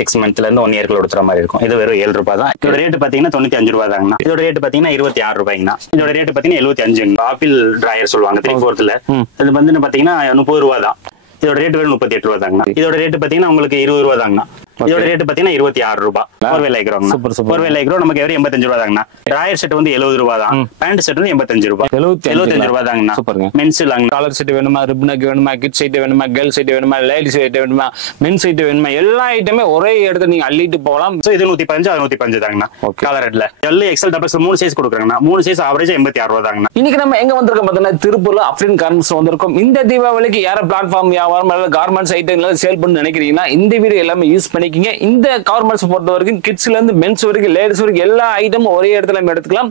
6 மந்த்ல இருந்து 1 இயர்க்குள்ள கொடுத்துற மாதிரி இருக்கும். இது வெறும் 7 ரூபாய் தான். இதோட ரேட் பாத்தீங்கன்னா 95 ரூபாய் தாங்கண்ணா. இதோட ரேட் பாத்தீங்கன்னா 26 ரூபாய்ங்கண்ணா. இதோட ரேட் பாத்தீங்கன்னா 75. ஆப்பிள் டிராயர் சொல்லுவாங்க 3/4. இது வந்து பாத்தீங்கன்னா 30 ரூபாய் தான். இதோட ரேட் வெறும் 38 ரூபாய் தாங்கண்ணா. இதோட ரேட் பாத்தீங்கன்னா உங்களுக்கு 20 ரூபாய் தாங்கண்ணா. இதோட ரேட் பாத்தீங்கன்னா 26 ரூபாய். போர்வே லைக்ரோ நமக்கு வெறும் 85 ரூபாய் தாங்கண்ணா. டிராயர் செட் வந்து 70 ரூபாய் தான். பேண்ட் செட் வந்து 85 ரூபாய். 75 ரூபாய் தாங்கண்ணா. மென்ஸ் காலர் செட் வேணுமா, ரிப்னக் வேணுமா, கிட் சைட் வேணுமா, கேர்ள் சைட் வேணுமா, லேடிஸ் சைட் வேணுமா, மென் சைட் வேணுமா, எல்லா ஐட்டமே ஒரே இடத்துல நீங்க அள்ளிட்டு போகலாம். இது 115 அது 115 தாங்கண்ணா. கலர் ரெட்ல எல் எக்ஸ்எல் டபுள்ஸ் 3 சைஸ் கொடுக்குறாங்கண்ணா. 3 சைஸ் ஆவரேஜ் 86 ரூபாய் தாங்கண்ணா. இன்னைக்கு நம்ம எங்க வந்திருக்கோம் பார்த்தீங்கன்னா திருப்பூர்ல அப்ரின் கார்மெண்ட்ஸ் வந்திருக்கோம். இந்த தீபாவளிக்கு யார பிளாட்ஃபார்ம் வியாபாரம் அல்லது கார்மெண்ட்ஸ் ஐட்டங்கள் சேல் பண்ண நினைக்கிறீங்கன்னா இந்த வீடியோ எல்லாமே யூஸ் பண்ணிக்கிங்க. இந்த கார்மெண்ட்ஸ் பொறுத்த வரைக்கும் கிட்ஸ்ல இருந்து மென்ஸ் வரைக்கும் லேடிஸ் வரைக்கும் எல்லா ஐட்டமும் ஒரே இடத்துல நம்ம எடுத்துக்கலாம்.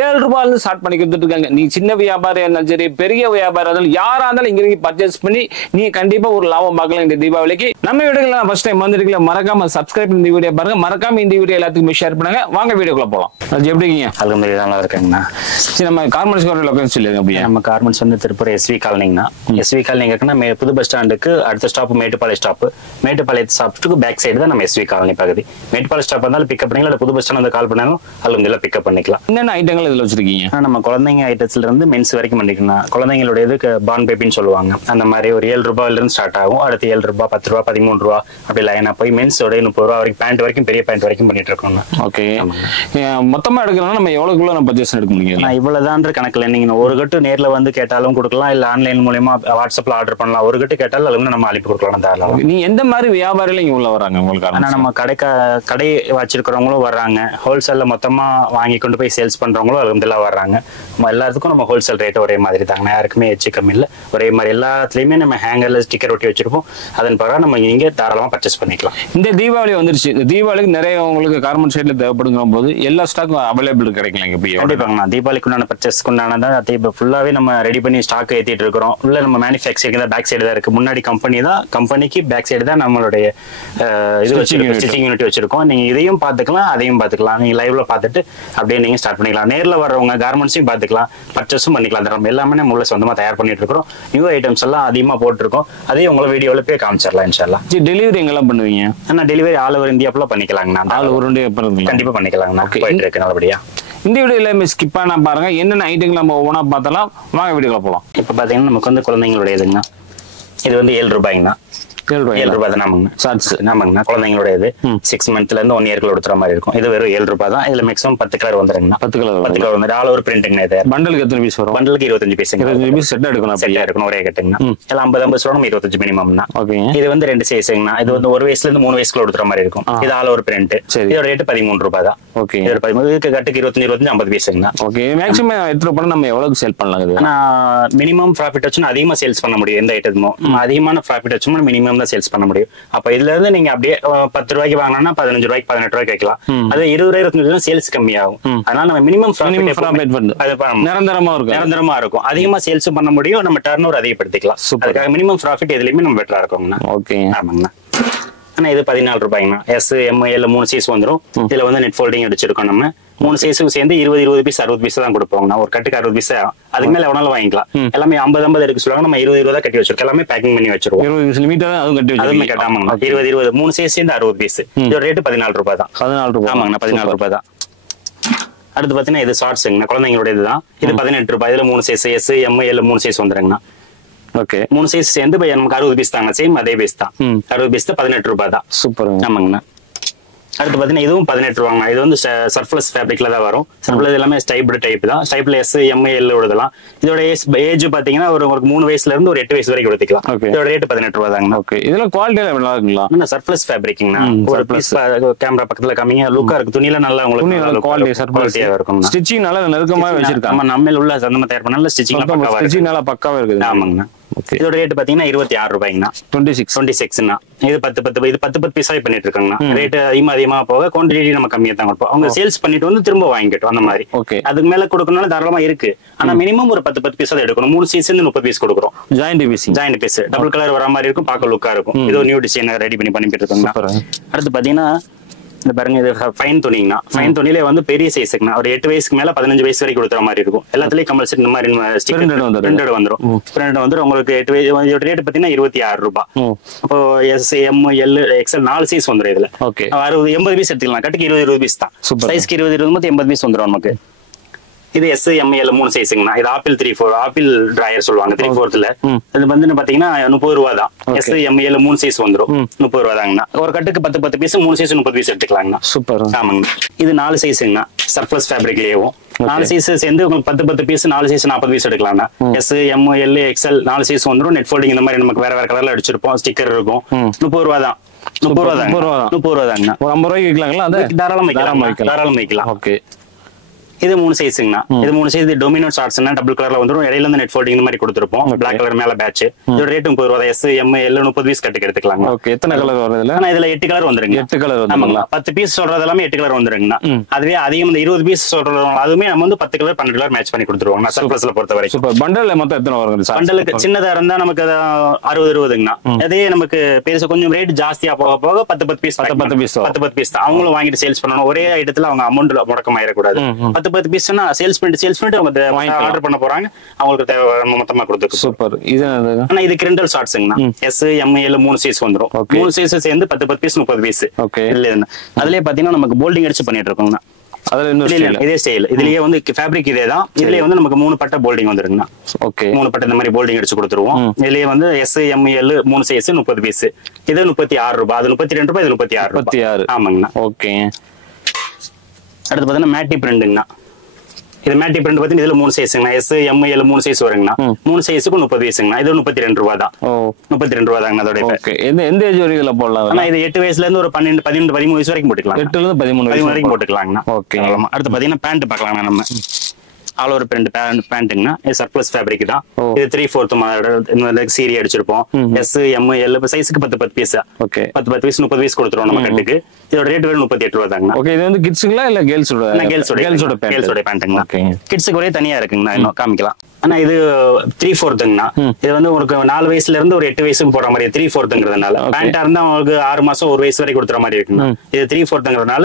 7 ரூபாயில இருந்து ஸ்டார்ட் பண்ணி கொடுத்துட்டு இருக்காங்க. நீ சின்ன வியாபாரம் இருந்தாலும் சரி, பெரிய வியாபாரம் இருந்தாலும் யாரா இருந்தாலும் இங்க பர்ச்சேஸ் பண்ணி நீங்க கண்டிப்பா ஒரு லாபம் பார்க்கலாம் இந்த தீபாவளிக்கு. நம்ம வீடியோல ஃபர்ஸ்ட் டைம் வந்திருக்கீங்க, மறக்காம சப்ஸ்கிரைப் பண்ணி இந்த வீடியோ பாருங்க. மறக்காம இந்த வீடியோ எல்லாத்துக்கும் ஷேர் பண்ணுங்க. வாங்க வீடியோக்குள்ள போலாம். அது எப்படி இருக்கீங்க? அல்ஹம்துலில்லாஹ் நல்லா இருக்கேங்கண்ணா. சரி, நம்ம கார்மெண்ட்ஸ் லொகேஷன் சொல்லுங்க. அப்படியே நம்ம கார்மெண்ட்ஸ் வந்து திருப்பூர் எஸ்வி காலனிங்கண்ணா. எஸ்வி காலனி இருக்குன்னா புது பஸ் ஸ்டாண்டுக்கு அடுத்த ஸ்டாப் மேட்டுப்பாளையம் ஸ்டாப். மேட்டுப்பாளையம் ஸ்டாப்புக்கு பேக் சைடு தான் நம்ம எஸ்வி காலனி பகுதி. மேட்டுப்பாளையம் ஸ்டாப் வந்தாலும் பிக்கப் பண்ணிக்கலாம். புது பஸ் ஸ்டாண்ட் வந்து கால் பண்ணாலும் அல்ஹம்துலில்லாஹ் பிக்கப் பண்ணிக்கலாம். என்னென்ன ஐட்டங்கள் இதுல வச்சிருக்கீங்க? நம்ம குழந்தைங்க ஐட்டத்துல இருந்து மென்ஸ் வரைக்கும் பண்ணிக்கலாம். குழந்தைங்களுடையது பார்ன் பேபின்னு சொல்லுவாங்க. அந்த மாதிரி ஒரு 7 ரூபாயில இருந்து ஸ்டார்ட் ஆகும். அடுத்து 7 ரூபாய், 10 ரூபாய், 13 ரூபாய் அப்படி லைனா போய் மென்ஸோட 30 ரூபாய் வரைக்கும் பேண்ட் வரைக்கும் பெரிய பேண்ட் வரைக்கும் பண்ணிட்டு இருக்கோம். ஓகே, மொத்தமா எடுக்கணும்னா நம்ம எவ்வளவுக்குள்ள நம்ம பர்ச்சேஸ் எடுக்க முடியும்? நான் இவ்வளவுதான் கணக்குல நீங்க ஒரு கட்டு நேர்ல வந்து கேட்டாலும் கொடுக்கலாம், இல்ல ஆன்லைன் மூலமா வாட்ஸ்அப்ல ஆர்டர் பண்ணலாம். ஒரு கட்டு கேட்டாலும் அதுல நம்ம அனுப்பி கொடுக்கலாம் தாராளமா. நீ எந்த மாதிரி வியாபாரில இங்க உள்ள வராங்க உங்களுக்கு? நம்ம கடை வச்சிருக்கிறவங்களும் வர்றாங்க, ஹோல்சேல்ல மொத்தமா வாங்கி கொண்டு போய் சேல்ஸ் பண்றவங்களும் அல்ஹம்துலில்லாஹ் வர்றாங்க. எல்லாத்துக்கும் நம்ம ஹோல்சேல் ரேட் ஒரே மாதிரி தாங்க, யாருக்குமே எச்சு கம்மி இல்லை. ஒரே மாதிரி எல்லாத்துலயுமே நம்ம ஹேங்கர்ல ஸ்டிக்கர் ஒட்டி வச்சிருப்போம். அதன் பிறகு நம்ம இங்க தாராளமா பர்ச்சேஸ் பண்ணிக்கலாம். இந்த தீபாவளி வந்துருச்சு. இந்த தீபாவளிக்கு நிறைய உங்களுக்கு கார்மெண்ட் சைட்ல தேவைப்படுங்கிற போது எல்லா ஸ்டாக்கும் அவைலபிள் கிடைக்கலாம். கண்டிப்பாங்கண்ணா. தீபாவளிக்கு உண்டான பர்ச்சேஸ் உண்டானதான் ஃபுல்லாவே நம்ம ரெடி பண்ணி ஸ்டாக் ஏத்திட்டு இருக்கிறோம். உள்ள நம்ம மேனுஃபேக்சரிங் தான் பேக் சைடு தான் இருக்கு. முன்னாடி கம்பெனி தான், கம்பெனிக்கு பேக் சைடு தான் நம்மளுடைய ஸ்டிச்சிங் யூனிட் வச்சிருக்கோம். நீங்க இதையும் பாத்துக்கலாம், அதையும் பாத்துக்கலாம். நீங்க லைவ்ல பாத்துட்டு அப்படியே நீங்க ஸ்டார்ட் பண்ணிக்கலாம். நேர்ல வர்றவங்க கார்மெண்ட்ஸையும் பாத்துக்கலாம், பர்ச்சேஸும் பண்ணிக்கலாம். நம்ம எல்லாமே நம்ம சொந்தமா தயார் பண்ணிட்டு இருக்கிறோம். நியூ ஐட்டம்ஸ் எல்லாம் அதிகமா போட்டுருக்கோம். அதையும் உங்களை வீடியோல போய் காமிச்சிடலாம் இன்ஷால்லா. டெலிவரி எங்கெல்லாம் பண்ணுவீங்க? ஆனா டெலிவரி ஆல் ஓவர் இந்தியா ஃபுல்லா பண்ணிக்கலாங்கண்ணா. ஆல் ஓவர் இந்தியா கண்டிப்பா பண்ணிக்கலாங்கண்ணா. போயிட்டு இருக்கு நல்லபடியா. இந்த வீடியோ எல்லாமே ஸ்கிப் பண்ணா பாருங்க. என்னென்ன ஐட்டங்கள் நம்ம ஒவ்வொன்றா பார்த்தலாம். வாங்க வீடியோல போலாம். இப்ப பாத்தீங்கன்னா நமக்கு வந்து குழந்தைங்களுடைய இதுங்கண்ணா. இது வந்து 7 ரூபாய்ங்கண்ணா. 7 ரூபாய் தான் ஆமாங்கண்ணா. குழந்தைங்களோட இது 6 மந்த்ல இருந்து 1 இயர்க்குள்ள கொடுத்துற மாதிரி இருக்கும். இது வெறும் 7 ரூபாய் தான். இதுல மேக்ஸிமம் 10 கலர் வந்துருங்கண்ணா. 10 கலர் வந்து ஆல் ஓவர் பிரிண்டிங். இது பண்டலுக்கு எத்தனை பீஸ் வரும்? பண்டலுக்கு 25 பீஸ். 25 பீஸ் செட் எடுக்கணும். செட்டா இருக்கணும் ஒரே கட்டுங்கண்ணா. எல்லாம் 50 சொல்லணும், 25 மினிமம்னா. ஓகே, இது வந்து 2 சைஸ்ங்கண்ணா. இது வந்து 1 வயசுல இருந்து 3 வயசுக்குள்ள கொடுத்துற மாதிரி இருக்கும். இது ஆல் ஓவர் பிரிண்ட். இதோட ரேட் 13 ரூபாய் தான். ஓகே, இதோட 13 கட்டுக்கு 25 50 பீஸ்ங்கண்ணா. ஓகே, மேக்ஸிமம் எத்தனை பண்ண நம்ம எவ்வளவு சேல் பண்ணலாம்? ஆனா மினிமம் ப்ராஃபிட் வச்சு அதிகமா சேல்ஸ் பண்ண முடியும். எந்த ஐட்டமும் அதிகமான ப்ராஃபிட் வச்சு மினிமம் தான் சேல்ஸ் பண்ண முடியும். அப்ப இதுல இருந்து நீங்க அப்படியே 10 ரூபாய்க்கு வாங்கினா 15 ரூபாய்க்கு 18 ரூபாய்க்கு வைக்கலாம். அது 20 ரூபாய் 25 சேல்ஸ் கம்மியாகும். அதனால நம்ம மினிமம் நிரந்தரமா இருக்கும். அதிகமா சேல்ஸ் பண்ண முடியும். நம்ம டர்ன் ஓவர் அதிகப்படுத்திக்கலாம். அதுக்காக மினிமம் ப்ராஃபிட் எதுலயுமே நம்ம பெட்டரா இருக்கும்ண்ணா. ஓகே, ஆமாங்கண்ணா. ஆனா இது 14 ரூபாய்ங்கண்ணா. எஸ் எம் எல் 3 சைஸ் வந்துடும். இதுல வந்து நெட் ஃபோல்டிங் அடிச்சிருக்கோம். நம்ம 3 சைஸுக்கு சேர்ந்து 20 பீஸ் 60 பீஸ் தான் கொடுப்போம். ஒரு கட்டுக்கு 60 பீஸ். அதுக்கு மேல எவனாலும் வாங்கிக்கலாம். எல்லாமே 50 எடுக்க சொல்லுவாங்க. நம்ம 20 தான் கட்டி வச்சிருக்கோம். எல்லாமே பேக்கிங் பண்ணி வச்சிருவோம். 20 கட்டாமாங்கண்ணா. 20 3 சைஸ் சேர்ந்து 60 பீஸ். இதோட ரேட் 14 ரூபாய் தான். 14 ரூபாய் ஆமாங்கண்ணா. 14 ரூபாய் தான். அடுத்து பாத்தீங்கன்னா இது ஷார்ட்ஸ்ங்கண்ணா. குழந்தைங்களோட இதுதான். இது 18 ரூபாய். இதுல 3 size S M L 3 size வந்துருங்கண்ணா. ஓகே, 3 சைஸ் சேர்ந்து நமக்கு 60 பீஸ் தாங்க. சேம் அதே பீஸ் தான். 60 பீஸ் தான் 18 ரூபாய் தான். சூப்பர். ஆமாங்கண்ணா. அடுத்து பாத்தீங்கன்னா இதுவும் 18 ரூபாங்க. இது வந்து சர்ஃப்ளஸ் ஃபேப்ரிக்ல தான் வரும். சர்ஃப்ளஸ் எல்லாமே ஸ்டைப்டு டைப் தான். ஸ்டைப்ல எஸ் எம் எல் விடலாம். இதோட ஏஜ் பாத்தீங்கன்னா ஒரு 3 வயசுல இருந்து ஒரு 8 வயசு வரைக்கும் எடுத்துக்கலாம். இதோட ரேட் 18 ரூபாய் தாங்க. ஓகே, இதுல குவாலிட்டி நல்லா இருக்குங்களா? சர்ஃப்ளஸ் ஃபேப்ரிக்னா ஒரு பீஸ் கேமரா பக்கத்துல காமிங்க. லுக்கா இருக்கு. துணியில நல்லா உங்களுக்கு குவாலிட்டியா இருக்கும். ஸ்டிச்சிங் நல்லா நெருக்கமா வச்சிருக்காங்க. நம்ம உள்ள சந்தமா தயார் பண்ணல. ஸ்டிச்சிங் நல்லா பக்காவா இருக்குது. ஆமாங்கண்ணா. இதோட ரேட் பாத்தீங்கன்னா 26 ரூபாய்ங்கண்ணா. 26ண்ணா. இது 10 பீஸாவே பண்ணிட்டு இருக்காங்கண்ணா. ரேட் அதிகமா போக குவான்டிட்டி நம்ம கம்மியா தான் கொடுப்போம். அவங்க சேல்ஸ் பண்ணிட்டு வந்து திரும்ப வாங்கிட்டோம். அந்த மாதிரி அதுக்கு மேல கொடுக்கணும்னால தாராளமா இருக்கு. ஆனா மினிமம் ஒரு 10 பீஸ் தான் எடுக்கணும். 3 சைஸ் 30 பீஸ் கொடுக்குறோம். ஜாயிண்ட் பீஸ் டபுள் கலர் வர மாதிரி இருக்கும். பார்க்க லுக்கா இருக்கும். இது நியூ டிசைன் ரெடி பண்ணிட்டு இருக்காங்க. அடுத்து பாத்தீங்கன்னா இந்த பாருங்க இது ஃபைன் துணிங்கண்ணா. ஃபைன் துணியில வந்து பெரிய சைஸுக்குண்ணா. ஒரு 8 வயசுக்கு மேல 15 வயசு வரைக்கும் கொடுக்குற மாதிரி இருக்கும். எல்லாத்துலயும் கம்பல்சரி இந்த மாதிரி பிரிண்டட் வந்துடும். பிரிண்டட் வந்துடும். உங்களுக்கு 8 வயசு இதோட ரேட் பாத்தீங்கன்னா 26 ரூபாய். இப்போ S, M, L, XL 4 size வந்துடும் இதுல. 60 80 பீஸ் எடுத்துக்கலாம். கட்டுக்கு 20 பீஸ் தான். சைஸ்க்கு 20 80 பீஸ் வந்துடும் நமக்கு. இது எஸ், எம், எல் 3 சைஸுங்கண்ணா. இது ஆப்பிள் 3/4 ஆப்பிள் டிராயர் சொல்லுவாங்க 3/4. இது வந்து பாத்தீங்கன்னா 30 ரூபாய் தான். எஸ், எம், எல் 3 சைஸ் வந்துடும். 30 ரூபாய் தாங்கண்ணா. ஒரு கட்டுக்கு 10 பீஸ் 3 சைஸ் 30 பீஸ் எடுத்துக்கலாங்கண்ணா. சூப்பர். ஆமாங்க. இது 4 சைஸுங்கண்ணா. சர்ப்ளஸ் ஃபேப்ரிக்லயும் 4 சைஸ் சேர்ந்து உங்களுக்கு 10 பீஸ் 4 சைஸ் 40 பீஸ் எடுக்கலாம்ண்ணா. S, M, L, XL 4 size வந்துடும். நெட் ஃபோல்டிங் இந்த மாதிரி நமக்கு வேற கலர்ல அடிச்சிருப்போம். ஸ்டிக்கர் இருக்கும். 30 ரூபாய் தான். 30 ரூபாய் தாங்க. 30 ரூபாய் தாங்கண்ணா. ஒரு 50 ரூபாய்க்கு விற்கலாங்களா? தாராளம் வைக்கலாம். ஓகே. இது 3 சைஸுங்கண்ணா. இது 3 சைஸ் டொமினோ ஷார்ட்ஸ்னா டபுள் கலர்ல வந்துடும். இடையில இருந்து நெட் ஃபோல்டிங் இந்த மாதிரி கொடுத்துருப்போம். பிளாக் கலர் மேல பேட்ச். இதோட ரேட் 30 ரூபாய். எஸ், எம், எல் 30 பீஸ் கட்டுக்கு எடுத்துக்கலாம். ஓகே. எத்தனை கலர் வருதுல? இதுல 8 கலர் வந்துருங்க. 8 கலர் வந்துருங்களா? 10 பீஸ் சொல்றது எல்லாமே 8 கலர் வந்துருங்கண்ணா. அதுவே அதிகம் இந்த 20 பீஸ் சொல்றது அதுவுமே நம்ம வந்து 10 கலர் 12 கலர் மேட்ச் பண்ணி கொடுத்துருவோம். சர்ப்ளஸ்ல பொறுத்த வரைக்கும். சூப்பர். பண்டல்ல மொத்தம் எத்தனை வருது? பண்டலுக்கு சின்னதா இருந்தா நமக்கு 60-20ங்கண்ணா. அதே நமக்கு பெருசு கொஞ்சம் ரேட் ஜாஸ்தியா போக போக 10 பீஸ் 10 பீஸ் தான். அவங்களும் வாங்கிட்டு சேல்ஸ் பண்ணணும். ஒரே இடத்துல அவங்க அமௌண்ட் முடக்கம் ஆயிடக்கூடாது. 10 பீஸ்னா சேல்ஸ் பண்ணிட்டு அவங்க ஆர்டர் பண்ண போறாங்க. அவங்களுக்கு தேவை மொத்தமா கொடுத்துருக்கு. சூப்பர். இது கிரிண்டல் ஷார்ட்ஸ்ங்கண்ணா. எஸ், எம், எல் 3 சைஸ் வந்துடும். 3 சைஸ் சேர்ந்து 10 பீஸ் 30 பீஸ். அதுலயே பாத்தீங்கன்னா நமக்கு போல்டிங் அடிச்சு பண்ணிட்டு இருக்கோங்கண்ணா. இதே ஸ்டைல். இதுலயே வந்து ஃபேப்ரிக் இதே தான். இதுலயே வந்து நமக்கு 3 பட்டை போல்டிங் வந்துருங்கண்ணா. ஓகே. 3 பட்டை இந்த மாதிரி போல்டிங் அடிச்சு கொடுத்துருவோம். இதுலயே வந்து S, M, L 3 size 30 piece. இது 36 ரூபாய். அது 32 ரூபாய். இது 36 ரூபாய். ஆமாங்கண்ணா. ஓகே. அடுத்து பாத்தீங்கன்னா மேட்டி பிரிண்டுங்கண்ணா. இது மேட்டி பிரிண்ட் பாத்தீங்கன்னா இதுல 3 சைஸ்ங்கண்ணா. எஸ், எம், எல் 3 சைஸ் வருங்கண்ணா. 3 சைஸுக்கு 30 பீஸ்ங்கண்ணா. இது 32 ரூபாய் தான். 32 ரூபாய் தாங்க அதோட. எந்த ஏஜ் வரைக்கும் இதுல போடலாம்? ஆனா இது 8 வயசுல இருந்து ஒரு 12 13 வயசு வரைக்கும் போட்டுக்கலாம். 8ல இருந்து 13 வரைக்கும் போட்டுக்கலாங்கண்ணா. ஓகே. அடுத்து பாத்தீங்கன்னா பேண்ட் பார்க்கலாங்கண்ணா. நம்ம ஆல் ஓவர் பிரிண்ட் பேண்ட்டுங்கண்ணா. இது சர்ப்ளஸ் ஃபேப்ரிக் தான். இது 3/4 சீரி அடிச்சிருப்போம். எஸ், எம், எல் சைஸுக்கு 10 பீஸ். ஓகே. 10 பீஸ் 30 பீஸ் கொடுத்துருவோம் நம்ம கட்டுக்கு. இதோட ரேட் வெறும் 38 ரூபாய் தாங்கண்ணா. ஓகே. இது வந்து கிட்ஸுங்களா இல்ல கேர்ள்ஸோட? கேர்ள்ஸோட பேண்ட்டுங்கண்ணா. கிட்ஸுக்கு ஒரே தனியா இருக்குங்கண்ணா. இன்னும் காமிக்கலாம். ஆனா இது 3/4ங்கண்ணா. இது வந்து உங்களுக்கு 4 வயசுல இருந்து ஒரு 8 வயசுக்கு போற மாதிரி 3/4ங்கிறதுனால பேண்டா இருந்தா உங்களுக்கு 6 மாசம் 1 வயசு வரைக்கும் கொடுத்துற மாதிரி இருக்குங்க. இது 3/4ங்கிறதுனால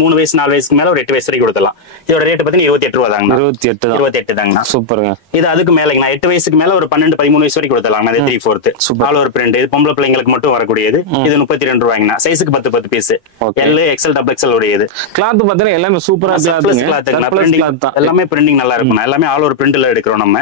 3 வயசு 4 வயசுக்கு மேல ஒரு 8 வயசு வரைக்கும் கொடுக்கலாம். இதோட ரேட் பாத்தீங்கன்னா 28 ரூபாய் தாங்கண்ணா. 28 தாங்கண்ணா. சூப்பருங்க. இது அதுக்கு மேலங்கண்ணா. 8 வயசுக்கு மேல ஒரு 12 13 வயசு வரைக்கும் கொடுத்தலாம். இது 3/4 ஆல் ஓவர் பிரிண்ட். இது பொம்பளை பிள்ளைங்களுக்கு மட்டும் வரக்கூடியது. இது 32 ரூபாய்ங்கண்ணா. சைஸுக்கு 10 piece. L, XL, double XL உடையது. கிளாத் பாத்தீங்கன்னா எல்லாமே சூப்பரா கிளாத். எல்லாமே பிரிண்டிங் நல்லா இருக்கும். எல்லாமே ஆல் ஓவர் பிரிண்ட்ல எடுக்கிறோம் நம்ம.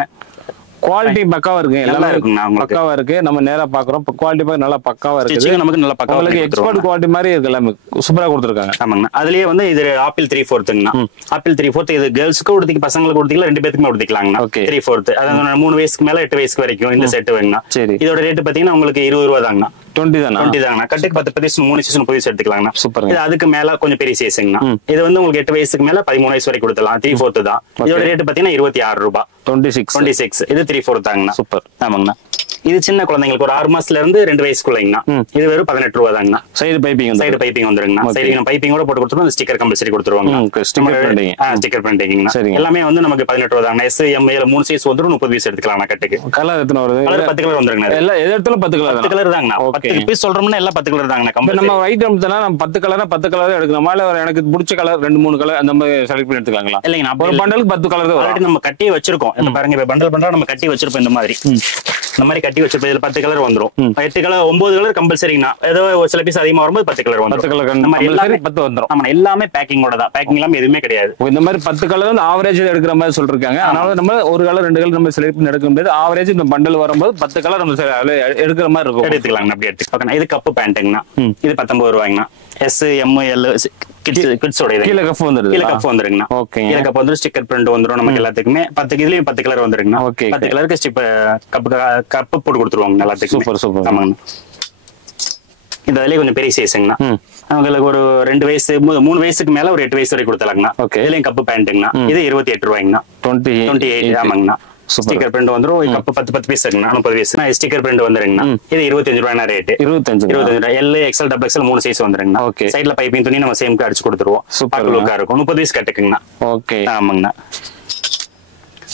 குவாலிட்டி பக்காவா இருக்கு. எல்லாமே இருக்குங்க. பக்காவா இருக்கு. நம்ம நேரா பாக்குறோம். குவாலிட்டி பாக்க நல்லா பக்காவா இருக்கு. நமக்கு நல்லா பக்காவா இருக்கு. எக்ஸ்போர்ட் குவாலிட்டி மாதிரி இருக்கு. எல்லாமே சூப்பரா கொடுத்திருக்காங்க. ஆமாங்க. அதுலயே வந்து இது ஆப்பிள் 3/4ங்கண்ணா. ஆப்பிள் 3/4 இது கேர்ள்ஸ்க்கு கொடுத்திக்கு பசங்களுக்கு கொடுத்திக்கல 2 பேத்துக்குமே கொடுத்திக்கலாங்கண்ணா. 3/4 அதாவது 3 வயசுக்கு மேல 8 வயசுக்கு வரைக்கும் இந்த செட் வேணும்னா. இதோட ரேட் பாத்தீங்கன்னா உங்களுக்கு 20 ரூபாய் தாங்கண்ணா. 20 தாங்கண்ணா. கட்டுக்கு 10 பீஸ் 3 சைஸ் 30 பீஸ் எடுத்துக்கலாங்கண்ணா. சூப்பர். இது அதுக்கு மேல கொஞ்சம் பெரிய சைஸ்ங்கண்ணா. இது வந்து உங்களுக்கு 8 வயசுக்கு மேல 13 வயசு வரைக்கும் கொடுத்தலாம். 3/4 தான். இதோட ரேட் பாத்தீங்கன்னா 26 ரூபாய். 26. இது 3/4 தாங்கண்ணா. சூப்பர். ஆமாங்கண்ணா. இது சின்ன குழந்தைங்களுக்கு ஒரு 6 மாசத்துல இருந்து 2 வயசுக்குள்ளங்கண்ணா. இது வெறும் 18 ரூபாய் தாங்கண்ணா. சைடு பைப்பிங் வந்துருங்கண்ணா. சைடு பைப்பிங்கோட போட்டு கொடுத்துருவோம். ஸ்டிக்கர் கம்பல்சரி கொடுத்துருவாங்க. ஸ்டிக்கர் பிரிண்டிங்னா எல்லாமே வந்து நமக்கு 18 ரூபாய் தாங்கண்ணா. எஸ், எம், எல் 3 சைஸ் வந்துரும். 30 பீஸ் எடுத்துக்கலாம் கட்டுக்கு. கலர் எத்தனை வருது? கலர் 10 கலர் வந்துருங்கண்ணா. எல்லா இடத்துல 10 கலர் தாங்கண்ணா. 10 பீஸ் சொல்றோம்னா எல்லாம் 10 கலர் தாங்கண்ணா. நம்ம ஐட்டம் தான நம்ம 10 கலர் எடுக்கணும். மேல எனக்கு பிடிச்ச கலர் 2-3 கலர் அந்த மாதிரி செலக்ட் பண்ணி எடுத்துக்கலாங்களா? இல்லைங்க. ஒரு பண்டலுக்கு 10 கலர் தான். ஆல்ரெடி நம்ம கட்டி வச்சிருக்கோம். இந்த பாருங்க இப்ப பண்டல் பண்றா நம்ம கட்டி வச்சிருப்போம். இந்த மாதிரி கட்டி வச்சிருப்போம். இதுல 10 கலர் வந்துரும். 8 கலர் 9 கலர் கம்பல்சரிங்கண்ணா. ஏதோ ஒரு சில பீஸ் அதிகமா வரும்போது 10 கலர் வந்துரும். 10 கலர் நம்ம எல்லாமே 10 வந்துரும். ஆமா. எல்லாமே பேக்கிங்கோட தான். பேக்கிங் எல்லாம் எதுவுமே கிடையாது. இந்த மாதிரி 10 கலர் வந்து ஆவரேஜ் எடுக்கிற மாதிரி சொல்லிருக்காங்க. அதனால நம்ம ஒரு கலர் 2 கலர் நம்ம செலக்ட் பண்ணி எடுக்க முடியாது. ஆவரேஜ் இந்த பண்டல் வரும்போது 10 கலர் நம்ம எடுக்கிற மாதிரி இருக்கும். எடுத்துக்கலாம். அப்படி எடுத்துக்கலாம். இது கப்பு பேண்ட்டுங்கண்ணா. இது 19 ரூபாய்ங்கண்ணா. எஸ், எம், எல் கிட்ஸோட கீழ கப் வந்துருங்கண்ணா. கீழ கப் வந்து ஸ்டிக்கர் பிரிண்ட் வந்துரும் நமக்கு எல்லாத்துக்குமே. 10 இதுலயும் 10 கலர் வந்துருங்கண்ணா. 10 கலருக்கு கப்பு போட்டு கொடுத்துருவாங்க எல்லாத்துக்கும். சூப்பர். ஆமாங்கண்ணா. இது அதுலயே கொஞ்சம் பெரிய சைஸ்ங்கண்ணா. அவங்களுக்கு ஒரு 2 வயசு 3 வயசுக்கு மேல ஒரு 8 வயசு வரை கொடுத்துலாங்கண்ணா. இதுலயும் கப்பு பேண்ட்டுங்கண்ணா. இது 28 ரூபாய்ங்கண்ணா. 28. ஆமாங்கண்ணா. ஸ்டிக்கர் பிரிண்ட் வந்துரும். கப்பு 10 பீஸ் இருக்குண்ணா. 30 பீஸ் ஸ்டிக்கர் பிரிண்ட் வந்துருங்கண்ணா. இது 25 ரூபாய் ரேட். 25 ரூபாய். L, XL, double XL 3 size வந்துருங்கண்ணா. சைட்ல பைப்பிங் துணி நம்ம சேம்க்கு அடிச்சு கொடுத்துருவோம். சூப்பர் லுக்கா இருக்கும். 30 பீஸ் கட்டுக்குங்கண்ணா. ஓகே. ஆமாங்கண்ணா.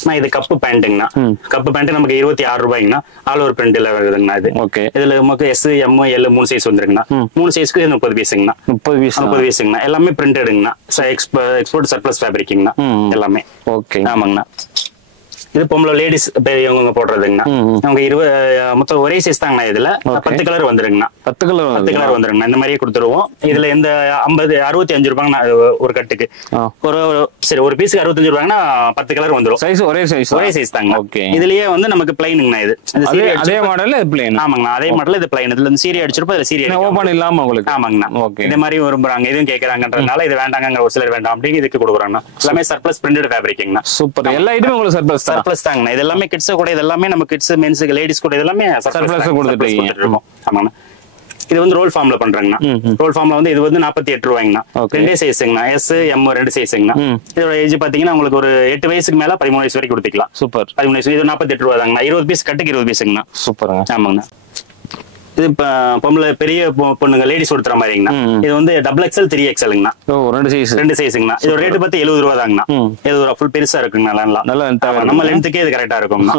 நான் இது கப்பு பேண்ட்டுங்கண்ணா. கப்பு பேண்ட் நமக்கு 26 ரூபாய்ங்கண்ணா. All over பிரிண்ட்ல வருதுங்கண்ணா. இது ஓகே. இதுல நமக்கு எஸ், எம், எல் 3 சைஸ் வந்துருங்கண்ணா. 3 சைஸ்க்கு 30 பீஸுங்கண்ணா. 30 பீஸுங்கண்ணா. எல்லாமே பிரிண்டடுங்கண்ணா. எக்ஸ்போர்ட் சர்ப்ளஸ் ஃபேப்ரிக்ங்கண்ணா எல்லாமே. ஓகே. ஆமாங்கண்ணா. இது பொம்பளை லேடிஸ் பெரியவங்க போடுறதுங்கண்ணா. அவங்க 20 மொத்தம் ஒரே சைஸ் தாங்கண்ணா. இதுல 10 கலர் வந்துருங்கண்ணா. 10 கலர் வந்துருங்கண்ணா. இந்த மாதிரியே கொடுத்துருவோம். இதுல இந்த 65 ரூபாங்கண்ணா ஒரு கட்டுக்கு. சரி, ஒரு பீஸுக்கு 65 ரூபாங்கன்னா 10 கலர் வந்துரும். சைஸ் ஒரே சைஸ் தாங்க. ஓகே. இதுலயே வந்து நமக்கு பிளைனுங்கண்ணா. இது அதே மாடல்ல பிளைன். ஆமாங்கண்ணா. அதே மாடல்ல இது பிளைன். இதுல சீரி அடிச்சிருப்போம். இதுல சீரி ஓபன் இல்லாம உங்களுக்கு. ஆமாங்கண்ணா. இந்த மாதிரி விரும்புறாங்க, இதுவும் கேக்குறாங்கன்றதுனால இது வேண்டாங்க, ஒரு சிலர் வேண்டாம் அப்படின்னு இதுக்கு கொடுக்குறாங்கண்ணா. எல்லாமே சர்ப்ளஸ் பிரிண்டட் ஃபேப்ரிக்ங்கண்ணா. சூப்பர். எல்லா ஐட்டமும் உங்களுக்கு சர்ப்ளஸ் தாங்கண்ணா. இது எல்லாமே கிட்ஸ் கூட, இது எல்லாமே நம்ம கிட்ஸ், மென்ஸ், லேடிஸ் கூட இது எல்லாமே சர்ப்ளஸ் கொடுத்துட்டு. ஆமாங்கண்ணா. இது வந்து ரோல் ஃபார்ம்ல பண்றாங்கண்ணா. ரோல் ஃபார்ம்ல வந்து இது வந்து 48 ரூபாய்ங்கண்ணா. 2 சைஸ்ங்கண்ணா. S, M 2 சைஸ்ங்கண்ணா. இதோட ஏஜ் பாத்தீங்கன்னா உங்களுக்கு ஒரு 8 வயசுக்கு மேல 13 வயசு வரைக்கும் கொடுத்துக்கலாம். சூப்பர். 13 வயசு. இது 48 ரூபாய் தாங்கண்ணா. 20 பீஸ் கட்டுக்கு 20 பீஸுங்கண்ணா. சூப்பர். ஆமாங்கண்ணா. இது பொம்பளை பெரிய பொண்ணுங்க லேடிஸ் கொடுத்துற மாதிரிங்கண்ணா. இது வந்து XXL 3XLங்கண்ணா. 2 சைஸ்ங்கண்ணா. இது ரேட் பார்த்து 70 ரூபா தாங்கண்ணா. 70 ரூபா. ஃபுல் பெருசா இருக்குங்கண்ணா. நம்ம லென்த்துக்கே இது கரெக்டா இருக்கும்ண்ணா.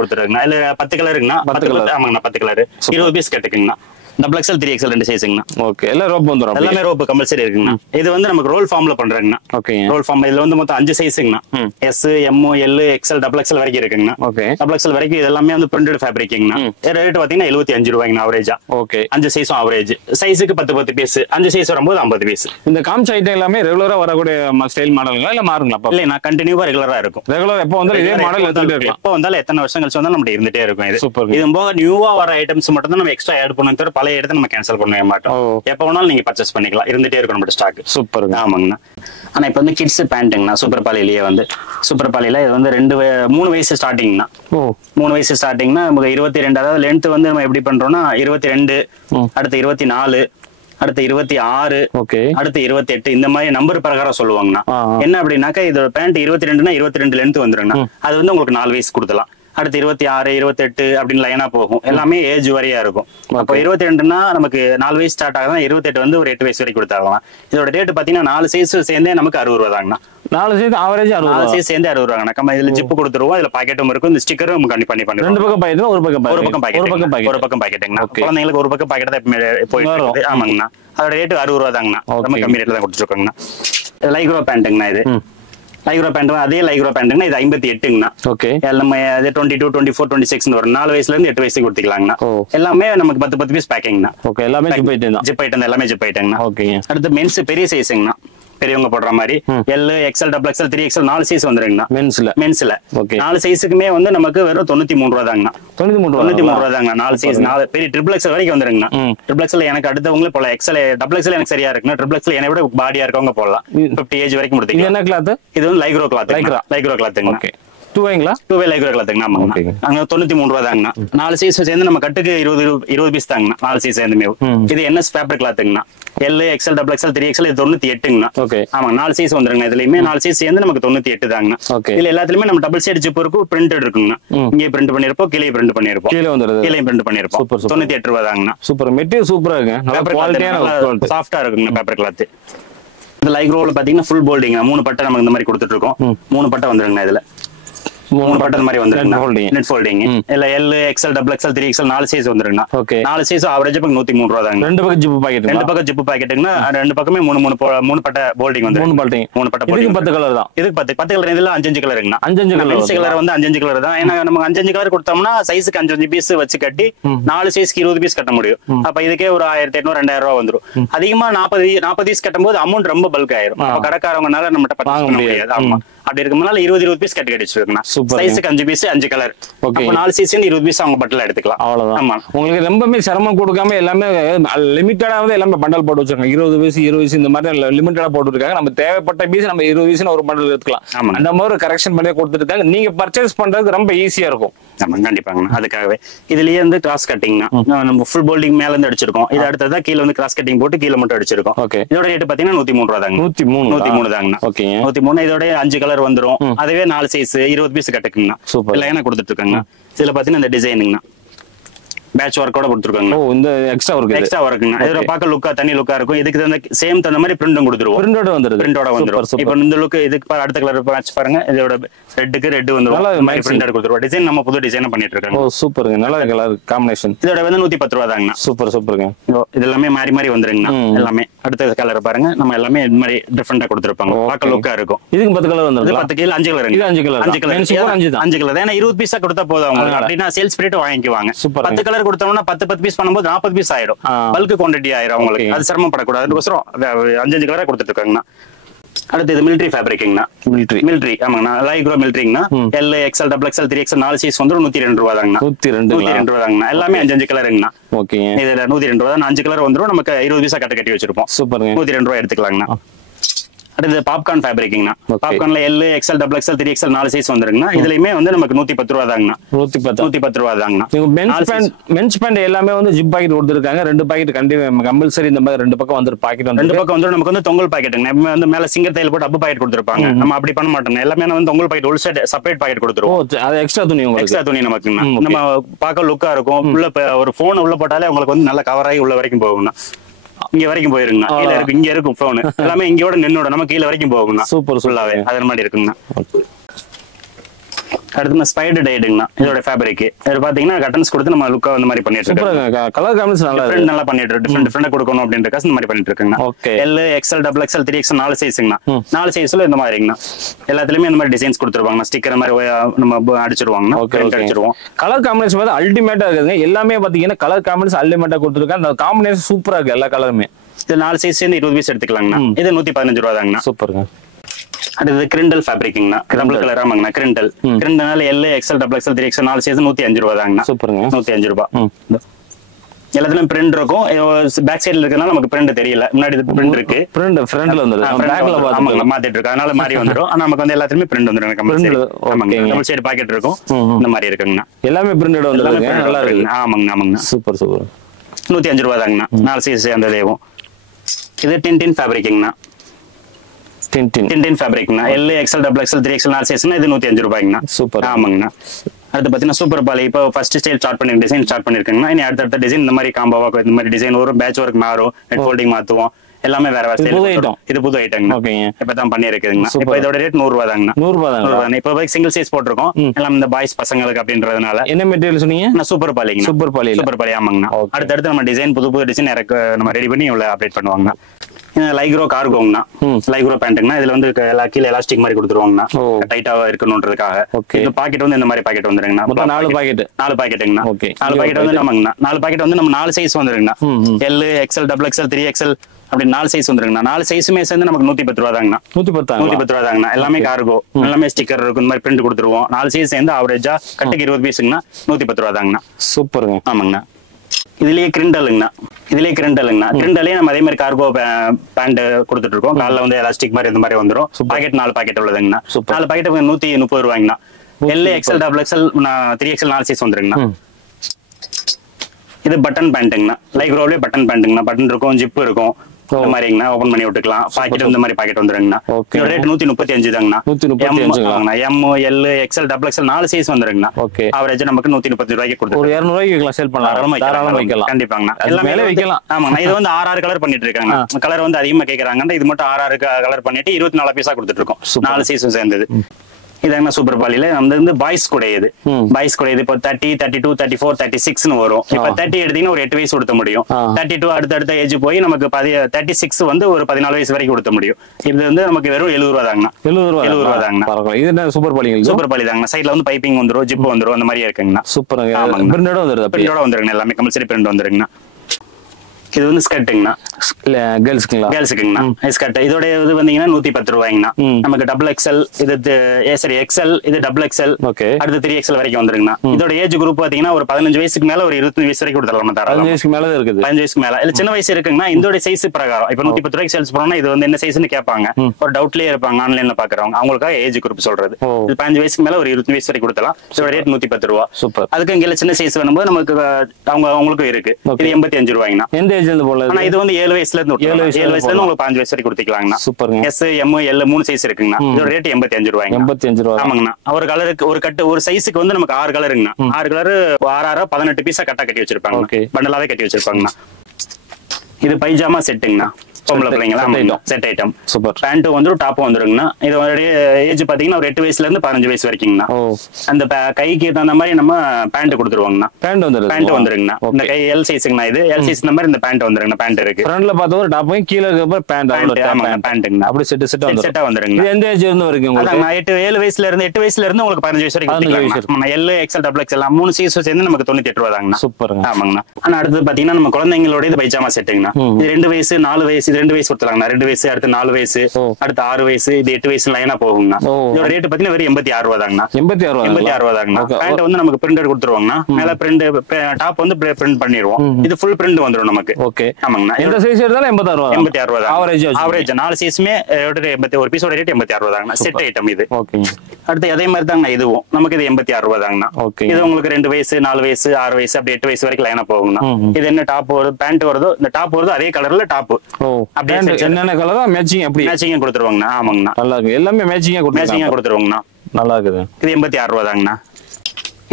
கொடுத்துருக்குண்ணா. இதுல 10 கலருங்கண்ணா. 10 கலர். ஆமாங்கண்ணா. 10 கலர் 20 பீஸ் கட்டுக்குங்கண்ணா. XXL 3XL 2 சைஸ்ங்கண்ணா. ஓகே. எல்லாம் ரோப் வந்துரும். எல்லாமே ரோப் கம்பல்சரி இருக்குங்கண்ணா. இது வந்து நமக்கு ரோல் ஃபார்ம்ல பண்றாங்கண்ணா. ஓகே. Role form. இதுல வந்து மொத்தம் 5 சைஸ்ங்கண்ணா. S, M, L, XL, XXL வரைக்கும் இருக்குங்கண்ணா. ஓகே. XXL வரைக்கும் இது எல்லாமே வந்து பிரிண்டட் ஃபேப்ரிக்ங்கண்ணா. ரேட் பாத்தீங்கன்னா 75 ரூபாய்ங்கண்ணா ஆவரேஜா. ஓகே. 5 சைஸும் ஆவரேஜ். சைஸுக்கு 10 பீஸ். 5 சைஸ் வரும்போது 50 பீஸ். இந்த காமிச்ச ஐட்டம் எல்லாமே ரெகுலரா வரக்கூடிய ஸ்டைல் மாடல்களா இல்ல மாறுங்களா? இல்ல, நான் கண்டினியூவா ரெகுலரா இருக்கும். ரெகுலர் எப்போ வந்தாலும் இதே மாடல் எடுத்துட்டே இருக்கலாம். எப்போ வந்தாலும் எத்தனை வருஷம் கழிச்சு வந்தாலும் நம்ம இருந்துட்டே இருக்கும். இது சூப்பர். இது போக நியூவா வர ஐட்டம்ஸ் மட்டும் தான் நம்ம எக்ஸ்ட்ரா ஆட் பண்ணுவோம். தவிர பழைய இடத்தை நம்ம கேன்சல் பண்ணவே மாட்டோம். எப்ப வேணாலும் நீங்க பர்ச்சேஸ் பண்ணிக்கலாம். இருந்துட்டே இருக்கும் நம்ம ஸ்டாக். சூப்பர். ஆமாங்கண்ணா. ஆனா இப்ப வந்து கிட்ஸ் பேண்ட்டுங்கண்ணா. சூப்பர் பாலிலேயே வந்து சூப்பர் பாலில இது வந்து 3 வயசு ஸ்டார்டிங்னா. 3 வயசு ஸ்டார்டிங்னா நமக்கு 22. அதாவது லென்த் வந்து நம்ம எப்படி பண்றோம்னா 22, அடுத்து 24, அடுத்து 26, அடுத்து 28 இந்த மாதிரி நம்பர் பிரகாரம் சொல்லுவாங்கண்ணா. என்ன அப்படின்னாக்கா இது பேண்ட் 22னா 22 லென்த் வந்துருங்கண்ணா. அது வந்து உங்களுக்கு 4 வயசு கொடுக்கலாம். அடுத்து 26, 28 அப்படின்னு லைனா போகும். எல்லாமே ஏஜ் வரையா இருக்கும். அப்போ 22னா நமக்கு 4 வயசு ஸ்டார்ட் ஆகுதுன்னா 28 வந்து ஒரு 8 வயசு வரைக்கும் கொடுத்தாங்களாம். இதோட ரேட் பாத்தீங்கன்னா 4 சைஸ் சேர்ந்தே நமக்கு 60 ரூபா தாங்கண்ணா. 4 சைஸ் ஆவரேஜ் 60. 4 சைஸ் சேர்ந்து 60 ரூபாங்கண்ணா. நம்ம இதுல ஜிப் கொடுத்துருவோம். இதுல பாக்கெட்டும் இருக்கும். இந்த ஸ்டிக்கரும் பண்ணி பண்ணுவோம். 2 பக்கம் பாக்கெட், ஒரு பக்கம் பாக்கெட்டுங்கண்ணா. குழந்தைங்களுக்கு ஒரு பக்கம் பாக்கெட் தான் போயிட்டு இருக்குது. ஆமாங்கண்ணா. அதோட ரேட் 60 ரூபா தாங்கண்ணா. ரொம்ப கம்மி ரேட்ல தான் கொடுத்துருக்கோங்கண்ணா. லைக்ரோ பேண்ட்டுங்கண்ணா. இது லைக்ரோ பேண்ட். அதே லைக்ரோ பேண்ட்னா இது 58ங்கண்ணா. ஓகே. நம்ம 22, 24, 26 வரும். 4 வயசுல இருந்து 8 வயசுக்கு கொடுத்துக்கலாங்கண்ணா. எல்லாமே நமக்கு 10 பீஸ் பேக்கிங்ண்ணா. ஓகே. எல்லாமே ஜிப் ஐட்டம் எல்லாமே ஜிப் ஐட்டம்ண்ணா. ஓகே. அடுத்து மென்ஸ் பெரிய சைஸ்ங்கண்ணா. பெரியவங்க போடுற மாதிரி L, XL, XXL, 3XL 4 size வந்துருங்கண்ணா. மென்ஸ்ல 4 சைஸுக்குமே வந்து நமக்கு வெறும் 93 ரூபா தாங்கண்ணா. 93 ரூபா தாங்க. 4 சைஸ் 4 பெரிய XXL வரைக்கும் வந்துருங்கண்ணா. XXL எனக்கு அடுத்தவங்களே போடலாம். XXL எனக்கு சரியா இருக்குண்ணா. XXL என்னை விட பாடியா இருக்கவங்க போடலாம். 50 ஏஜ் வரைக்கும் முடித்தீங்க. என்ன கிளாத்? இது வந்து லைக்ரோ கிளாத். லைக்ரோ கிளாத்துங்கண்ணா. டூவைங்களா? டூவே லைக்ரோ கிளாத்துங்கண்ணா. ஆமாங்கண்ணா. அங்க 93 ரூபா தாங்கண்ணா. 4 சைஸ் சேர்ந்து நம்ம கட்டுக்கு 20 பீஸ் தாங்கண்ணா. 4 சைஸ் சேர்ந்துமே. இது NS பேப்பர் கிளாத்துங்கண்ணா. எல், XL, XXL, 3XL இது 98ங்கண்ணா. ஆமா. 4 சைஸ் வந்துருங்க. இதுலயுமே 4 சைஸ் சேர்ந்து நமக்கு 98 தாங்கண்ணா. இதுல எல்லாத்துலயுமே நம்ம டபுள் சைடு ஜிப் இருக்கும். பிரிண்டட் இருக்குங்கண்ணா. இங்கே பிரிண்ட் பண்ணிருப்போம், கீழே பிரிண்ட் பண்ணிருப்போம். கீழே பிரிண்ட் பண்ணிருப்போம். 98 ரூபா தாங்கண்ணா. சூப்பர். மெட்டீரியல் சூப்பரா இருக்கு. சாஃப்டா இருக்குங்கண்ணா பேப்பர் கிளாத். இந்த லைக்ரோல பாத்தீங்கன்னா ஃபுல் போல்டிங் 3 பட்டை நமக்கு இந்த மாதிரி கொடுத்துட்டு இருக்கோம். 3 பட்டை வந்துருங்கண்ணா. இதுல 3 பட்டன் மாதிரி வந்துருங்க. Net folding. இல்ல L, XL, XXL, 3XL 4 size வந்துருங்கண்ணா. 4 சைஸ் ஆவரேஜ் 103 ரூபா தாங்க. 2 பக்கம் ஜிப் பாக்கெட். 2 பக்கம் ஜிப் பாக்கெட்டுங்கன்னா 2 பக்கமே 3 பட்டை போல்டிங் வந்து 3 பட்டை. இதுக்கு 10 கலர் தான். இதுக்கு 10 கலர். இதுல 5 கலர் இருக்குண்ணா. 5 கலர் வந்து 5 கலர் தான். ஏன்னா நம்ம 5 கலர் கொடுத்தோம்னா சைஸுக்கு 5 பீஸ் வச்சு கட்டி 4 சைஸ்க்கு 20 பீஸ் கட்ட முடியும். அப்ப இதுக்கே ஒரு 1800 2000 ரூபா வந்துரும். அதிகமா 40 பீஸ் கட்டும் போது அமௌண்ட் ரொம்ப பல்க் ஆயிரும். கடைக்காரவங்கனால நம்மகிட்ட பர்ச்சேஸ் பண்ண முடியாது. ஆமா. அப்படி இருக்கும்போது 20 பீஸ் கட்டி வச்சிருக்கேன். சைஸுக்கு 5 பீஸ் 5 கலர். 4 சைஸ் 20 பீஸ் அவங்க பட்டல எடுத்துக்கலாம். அவ்வளவுதான். ஆமா. உங்களுக்கு ரொம்பவே சிரமம் கொடுக்காம எல்லாமே லிமிட்டடா வந்து எல்லாமே பண்டல் போட்டு வச்சிருக்காங்க. 20 பீஸ் 20 பீஸ் இந்த மாதிரி லிமிட்டடா போட்டு இருக்காங்க. நம்ம தேவைப்பட்ட பீஸ் நம்ம 20 பீஸ் ஒரு பண்டல் எடுத்துக்கலாம். அந்த மாதிரி கரெக்ஷன் பண்ணி கொடுத்துருக்காங்க. நீங்க பர்ச்சேஸ் பண்றதுக்கு ரொம்ப ஈஸியா இருக்கும். ஆமா, கண்டிப்பாங்க. அதுக்காகவே இதுலயே வந்து கிராஸ் கட்டிங்னா நம்ம ஃபுல் போல்டிங் மேல இருந்து அடிச்சிருக்கோம். இது அடுத்ததா கீழ வந்து கிராஸ் கட்டிங் போட்டு கீழ மட்டும் அடிச்சிருக்கோம். இதோட ரேட் பாத்தீங்கன்னா 103 ரூபா தாங்க. 103 தாங்கண்ணா. 103. இதோட 5 கலர் வந்துரும். அதுவே 4 சைஸ் 20 பீஸ் கட்டுக்குங்கண்ணா. சூப்பர். லைனா கொடுத்துட்டு இருக்காங்க. இதுல பாத்தீங்கன்னா இந்த டிசைனுங்கண்ணா. பேட்ச் ஒர்க்கோட கொடுத்துருக்காங்க. ஓ இந்த எக்ஸ்ட்ரா ஒர்க்குங்க. இதோட பார்க்க லுக்கா தனி லுக்கா இருக்கும். இதுக்கு தகுந்த சேம் தகுந்த மாதிரி பிரிண்டும் கொடுத்துருவோம். பிரிண்டோட வந்துரும். இப்போ இந்த லுக் இதுக்கு அடுத்த கலர் மேட்ச் பாருங்க. இதோட ரெட்டுக்கு ரெட் வந்துரும். இந்த மாதிரி பிரிண்டட் கொடுத்துருவோம். டிசைன் நம்ம புது டிசைனா பண்ணிட்டு இருக்காங்க. ஓ சூப்பருங்க. நல்ல கலர் காம்பினேஷன். இதோட வந்து 110 ரூபா தாங்கண்ணா. சூப்பருங்க. இது எல்லாமே மாறி மாறி வந்துருங்கண்ணா. எல்லாமே அடுத்த கலர் பாருங்க. நம்ம எல்லாமே இந்த மாதிரி டிஃபரெண்டா கொடுத்துருப்பாங்க. பார்க்க லுக்கா இருக்கும். இதுக்கு 10 கலர் வந்துரும். 10 கீழ 5 கலர். இது 5 கலர். 5 கலர். ஏன்னா 20 பீஸா கொடுத்தா போதும் அவங்க. அப்படின்னா சேல்ஸ் ரேட் வாங்கிக்குவாங்க. 10 கலர் கொடுத்தோம்னா 10 பீஸ் பண்ணும்போது 40 பீஸ் ஆயிடும். பல்க் குவாண்டிட்டி ஆயிரும் அவங்களுக்கு. அது சிரமப்படக்கூடாது. அதுக்கோசரம் 5 கலரா கொடுத்துட்டு இருக்காங்கண்ணா. அடுத்து இது மிலிட்டரி ஃபேப்ரிக்ங்கண்ணா. மிலிட்டரி ஆமாங்கண்ணா. லைக்ரோ மிலிட்டரிங்கண்ணா. L XL double XL 3XL 4 size வந்து 102 ரூபா தாங்கண்ணா. 102 ரூபா தாங்கண்ணா. எல்லாமே 5 கலருங்கண்ணா. ஓகே. இதுல 102 ரூபா தான். 5 கலர் வந்துரும். நமக்கு 20 பீஸா கட்டி வச்சிருப்போம். சூப்பருங்க. 102 ரூபா எடுத்துக்கலாங்கண்ணா. அடுத்து பாப்கார்ன் ஃபேப்ரிக்ங்கண்ணா. பாப்கார்ன்ல L XL double XL 3XL 4 size வந்துருங்கண்ணா. இதுலயுமே வந்து நமக்கு 110 ரூபா தாங்கண்ணா. 110 ரூபா தாங்கண்ணா. மென்ஸ் பேண்ட் எல்லாமே வந்து ஜிப் பாக்கெட் கொடுத்துருக்காங்க. 2 பாக்கெட் கம்பல்சரி. இந்த மாதிரி 2 பக்கம் வந்து பாக்கெட் வந்து 2 பக்கம் வந்து நமக்கு வந்து தொங்கல் பாக்கெட்டுங்க. வந்து மேல சிங்கர் தையல் போட்டு அப்பு பாக்கெட் கொடுத்துருப்பாங்க. நம்ம அப்படி பண்ண மாட்டோம். எல்லாமே வந்து தொங்கல் பாக்கெட் ஒரு சைடு செப்பரேட் பாக்கெட் கொடுத்துருவோம். அது எக்ஸ்ட்ரா துணி. எக்ஸ்ட்ரா துணி நமக்குண்ணா. நம்ம பார்க்க லுக்கா இருக்கும். உள்ள ஒரு போன் உள்ள போட்டாலே உங்களுக்கு வந்து நல்ல கவர் ஆகி உள்ள வரைக்கும் போகும்ண்ணா. இங்க வரைக்கும் போயிருங்கண்ணா. கீழ இருக்கு. இங்க இருக்கும் போன் எல்லாமே இங்கோட நின்னோட நம்ம கீழ வரைக்கும் போகுங்கண்ணா. சூப்பர் ஃபுல்லாவே அது மாதிரி இருக்குங்கண்ணா. அடுத்து ஸ்பைடர் டைடுங்கண்ணா. இதோட ஃபேப்ரிக் இது பாத்தீங்கன்னா கட்டன்ஸ் கொடுத்து நம்ம லுக்கா இந்த மாதிரி பண்ணிட்டு இருக்கோம். கலர் காம்பினேஷன் நல்லா பண்ணிட்டு இருக்கோம். டிஃபரெண்டா கொடுக்கணும் அப்படின்றதுக்காக இந்த மாதிரி பண்ணிட்டு இருக்கோங்க. L XL double XL 3XL 4 சைஸ்ங்கண்ணா. 4 சைஸ்ல இந்த மாதிரிங்கண்ணா. எல்லாத்துலயுமே இந்த மாதிரி டிசைன்ஸ் கொடுத்துருவாங்க. ஸ்டிக்கர் மாதிரி நம்ம அடிச்சிருவாங்க. அடிச்சிருவோம். கலர் காம்பினேஷன் வந்து அல்டிமேட்டா இருக்குங்க. எல்லாமே பாத்தீங்கன்னா கலர் காம்பினேஷன் அல்டிமேட்டா கொடுத்துருக்காங்க. அந்த காம்பினேஷன் சூப்பரா இருக்கு. எல்லா கலருமே. இது 4 சைஸ் சேர்ந்து 20 பீஸ் எடுத்துக்கலாங்கண்ணா. இது 115 ரூபா தாங்கண்ணா. சூப்பருங்க. அடுத்து கிரிண்டல் ஃபேப்ரிக்ங்கண்ணா. டபுள் கலர் ஆமாங்கண்ணா. கிரிண்டல்னால L XL double XL 3XL 4 size 105 ரூபா தாங்கண்ணா. சூப்பருங்க. 105 ரூபா. எல்லாத்துலயும் பிரிண்ட் இருக்கும். பேக் சைடுல இருக்கனால நமக்கு பிரிண்ட் தெரியல. முன்னாடி பிரிண்ட் இருக்கு. பிரிண்ட் ஃப்ரண்ட்ல வந்துரும். பேக்ல ஆமாங்க மாத்திட்டு இருக்கு. அதனால மாறி வந்துரும். ஆனா நமக்கு வந்து எல்லாத்துலயும் பிரிண்ட் வந்துரும். ஆமாங்க. டபுள் சைடு பாக்கெட் இருக்கும். இந்த மாதிரி இருக்குங்கண்ணா. எல்லாமே பிரிண்டட் வந்துரும். நல்லா இருக்கு. ஆமாங்க. சூப்பர் 105 ரூபா தாங்கண்ணா. 4 சைஸ் அந்த தேவும். இது டின்டின் ஃபேப்ரிக்ங்கண்ணா. டின்டின் ஃபேப்ரிக்ங்கண்ணா. L XL double XL 3XL 4 சைஸ்னா இது 105 ரூபாய்ங்கண்ணா. சூப்பர் ஆமாங்கண்ணா. அடுத்து பாத்தீங்கன்னா சூப்பர் பாலி. இப்போ ஃபர்ஸ்ட் ஸ்டைல் ஸ்டார்ட் பண்ணி டிசைன் ஸ்டார்ட் பண்ணிருக்கீங்கன்னா இனி அடுத்த டிசைன் இந்த மாதிரி காம்போவா இந்த மாதிரி டிசைன் வரும். பேட்ச் ஒர்க் மாறும். ஹெட் ஃபோல்டிங் மாத்துவோம். எல்லாமே வேற வேற இது புது ஐட்டம்ங்க. இப்பதான் பண்ணி இருக்குதுங்கண்ணா. இப்போ இதோட ரேட் 100 ரூபா தாங்கண்ணா. 100 ரூபா தான். இப்போ சிங்கிள் சைஸ் போட்டிருக்கோம். எல்லாம் இந்த பாய்ஸ் பசங்களுக்கு அப்படின்றதுனால. என்ன மெட்டீரியல் சொன்னீங்க? சூப்பர் பாலிங்க. சூப்பர் பாலி ஆமாங்கண்ணா. அடுத்தடுத்து நம்ம டிசைன் புது டிசைன் நம்ம ரெடி பண்ணி இவ்வளவு அப்டேட் பண்ணுவாங்க. லைக்ரோ கார்கோங்கண்ணா. லைக்ரோ பேண்ட்டுங்கண்ணா. இதுல வந்து கீழே எலாஸ்டிக் மாதிரி கொடுத்துருவாங்கண்ணா. டைட்டா இருக்கணும்ன்றதுக்காக. இந்த பாக்கெட் வந்து இந்த மாதிரி பாக்கெட் வந்துருங்கண்ணா. 4 பாக்கெட்டுங்கண்ணா. 4 பாக்கெட் வந்து நம்மங்கண்ணா. 4 பாக்கெட் வந்து நம்ம 4 சைஸ் வந்துருங்கண்ணா. L XL double XL 3XL அப்படி 4 சைஸ் வந்துருங்கண்ணா. 4 சைஸுமே சேர்ந்து நமக்கு 110 ரூபா தாங்கண்ணா. 110 ரூபா தாங்கண்ணா. எல்லாமே கார்கோ. எல்லாமே ஸ்டிக்கர் இருக்கும். இந்த மாதிரி பிரிண்ட் கொடுத்துருவோம். 4 சைஸ் சேர்ந்து ஆவரேஜா கட்டுக்கு 20 பீஸுங்கண்ணா. 110 ரூபா தாங்கண்ணா. சூப்பருங்க. ஆமாங்கண்ணா. இதுலயே கிரிண்டலுங்கண்ணா. கிரிண்டலே நம்ம அதே மாதிரி கார்கோ பேண்ட் கொடுத்துட்டு இருக்கோம். காலில் வந்து எலாஸ்டிக் மாதிரி இந்த மாதிரி வந்துடும். பாக்கெட் 4 பாக்கெட் உள்ளதுங்கண்ணா. 4 பாக்கெட் 130 ரூபாய்ங்கண்ணா. L XL double XL 3XL 4 size வந்துருங்கண்ணா. இது பட்டன் பேண்ட்டுங்கண்ணா. லைக்ரோலே பட்டன் பேண்ட்டுங்கண்ணா. பட்டன் இருக்கும். ஜிப் இருக்கும். இந்த மாதிரிங்கண்ணா. ஓபன் பண்ணி விட்டுக்கலாம். பாக்கெட் இந்த மாதிரி பாக்கெட் வந்துருங்கண்ணா. இதோட ரேட் 135 தாங்கண்ணா. M L XL double XL 4 size வந்துருங்கண்ணா. ஆவரேஜ் நமக்கு 130 ரூபாய்க்கு கொடுத்துருவோம். 200 ரூபாய்க்கு சேல் பண்ணலாம். கண்டிப்பாங்கண்ணா. எல்லாமே வைக்கலாம். ஆமாங்கண்ணா. இது வந்து 6 கலர் பண்ணிட்டு இருக்காங்க. கலர் வந்து அதிகமா கேட்கறாங்கன்னு இது மட்டும் 6 கலர் பண்ணிட்டு 24 பீஸா கொடுத்துட்டு இருக்கோம். 4 சைஸும் சேர்ந்தது. இதாங்க சூப்பர் பாலியில நம்ம வந்து பாய்ஸ் கூட இது இப்போ 30, 32, 34, 36 வரும். இப்ப 30 எடுத்தீங்கன்னா ஒரு 8 வயசு கொடுத்த முடியும். 32 அடுத்த ஏஜ் போய் நமக்கு 36 வந்து ஒரு 14 வயசு வரைக்கும் கொடுத்த முடியும். இது வந்து நமக்கு வெறும் 70 ரூபா தாங்கண்ணா. 70 ரூபா தாங்கண்ணா. இது சூப்பர் பாலி தாங்கண்ணா. சைட்ல வந்து பைப்பிங் வந்துரும். ஜிப் வந்துரும். அந்த மாதிரி இருக்குங்கண்ணா. சூப்பர் பிரிண்டோட வந்துருங்க. எல்லாமே கம்பல்சரி பிரிண்ட் வந்துருங்கண்ணா. இது வந்து ஸ்கர்ட்டுங்கண்ணா. கேர்ள்ஸுக்குங்கண்ணா. ஸ்கர்ட் இதோட இது வந்தீங்கன்னா 110 ரூபாய்ங்கண்ணா. நமக்கு டபுள் எக்ஸ்எல் இது சரி எக்ஸ்எல் இது டபுள் எக்ஸ்எல் அடுத்து 3XL வரைக்கும் வந்துருங்கண்ணா. இதோட ஏஜ் குரூப் பாத்தீங்கன்னா ஒரு 15 வயசுக்கு மேல ஒரு 25 வயசு வரைக்கும் கொடுத்துடலாம். 15 வயசுக்கு மேல இருக்குது. 15 வயசுக்கு மேல இல்ல சின்ன வயசு இருக்குங்கன்னா இதோட சைஸ் பிரகாரம் இப்ப 110 ரூபாய்க்கு சேல்ஸ் பண்ணோம்னா இது வந்து என்ன சைஸ்ன்னு கேட்பாங்க. ஒரு டவுட்லயே இருப்பாங்க ஆன்லைன்ல பாக்குறவங்க. அவங்களுக்காக ஏஜ் குரூப் சொல்றது. இது 15 வயசுக்கு மேல ஒரு 25 வயசு வரைக்கும் கொடுத்தலாம். இதோட ரேட் 110 ரூபா. சூப்பர். அதுக்கு இங்க சின்ன சைஸ் வேணும்போது நமக்கு அவங்களுக்கு இருக்கு. இது 85 ரூபாய்ங்கண்ணா. எந்த ஏஜ்ல இருந்து போல ஆனா இது வந்து 7 வயசுல இருந்து 7 வயசுல இருந்து உங்களுக்கு 5 வயசு வரைக்கும் கொடுத்துக்கலாங்கண்ணா. சூப்பருங்க. எஸ் எம் எல் 3 சைஸ் இருக்குங்கண்ணா. இதோட ரேட் 85 ரூபாய்ங்க. 85 ரூபாய். ஆமாங்கண்ணா. ஒரு கலருக்கு ஒரு கட்டு ஒரு சைஸுக்கு வந்து நமக்கு 6 கலருங்கண்ணா. 6 கலரு 6 18 பீஸா கட்டா கட்டி வச்சிருப்பாங்க. பண்டலாவே கட்டி வச்சிருப்பாங்கண்ணா. இது பைஜாமா செட்டுங்கண்ணா. பொம்பளை பிள்ளைங்களா செட் ஐட்டம். சூப்பர். பேண்ட் வந்துரும் டாப் வந்துருங்கண்ணா. இதோட ஏஜ் பாத்தீங்கன்னா ஒரு 8 வயசுல இருந்து 15 வயசு வரைக்கும்ண்ணா. அந்த கைக்கு தகுந்த மாதிரி நம்ம பேண்ட் கொடுத்துருவாங்கண்ணா. பேண்ட் வந்துருங்கண்ணா. இந்த கை எல் சைஸ்ங்கண்ணா. இது எல் சைஸ் இந்த மாதிரி இந்த பேண்ட் வந்துருங்கண்ணா. பேண்ட் இருக்கு. ஃப்ரண்ட்ல பார்த்தா ஒரு டாப் கீழ இருக்க பேண்ட் பேண்ட்ங்கண்ணா. அப்படி செட்டா வந்துருங்க. இது எந்த ஏஜ் இருந்து வரைக்கும் உங்களுக்கு? 7 வயசுல இருந்து உங்களுக்கு 15 வயசு வரைக்கும் L XL double XL 3 size சேர்ந்து நமக்கு 98 ரூபாய் தாங்கண்ணா. சூப்பருங்க. ஆமாங்கண்ணா. ஆனா அடுத்து பாத்தீங்கன்னா நம்ம குழந்தைங்களோட இது பைஜாமா செட்டுங்கண்ணா. இது 2 வயசு 4 வயசு இது 2 வயசு கொடுத்துலாங்கண்ணா. 2 வயசு அடுத்து 4 வயசு அடுத்து 6 வயசு இது 8 வயசு லைனா போகுங்கண்ணா. இதோட ரேட் பாத்தீங்கன்னா வெறும் 86 ரூபாய் தாங்கண்ணா. 86 ரூபாய் தாங்கண்ணா. பேண்ட் வந்து நமக்கு பிரிண்டர் கொடுத்துருவாங்கண்ணா. மேல பிரிண்ட் டாப் வந்து பிரிண்ட் பண்ணிடுவோம். இது ஃபுல் பிரிண்ட் வந்துரும் நமக்கு. ஓகே. ஆமாங்கண்ணா. எந்த சைஸ் எடுத்தாலும் 86 ரூபாய் தான். ஆவரேஜ் 4 சைஸ்மே ஒரு பீஸோட ரேட் 86 ரூபாய் தாங்கண்ணா. செட் ஐட்டம் இது. ஓகே. அடுத்து அதே மாதிரி தாங்கண்ணா இதுவும் நமக்கு இது 86 ரூபாய் தாங்கண்ணா. இது உங்களுக்கு 2 வயசு 4 வயசு 6 வயசு அப்படி 8 வயசு வரைக்கும் லைனா போகுங்கண்ணா. இது என்ன டாப் வருது பேண்ட் வருதோ இந்த டாப் வருதோ அதே கலர்ல டாப். அப்படியே என்னென்ன கலரோ மேட்சிங் அப்படி மேட்சிங்கா கொடுத்துருவாங்கண்ணா. ஆமாங்கண்ணா. நல்லா இருக்கு. எல்லாமே மேட்சிங்கா கொடுத்துருவாங்கண்ணா. நல்லா இருக்குது. இது 86 ரூபாய் தாங்கண்ணா.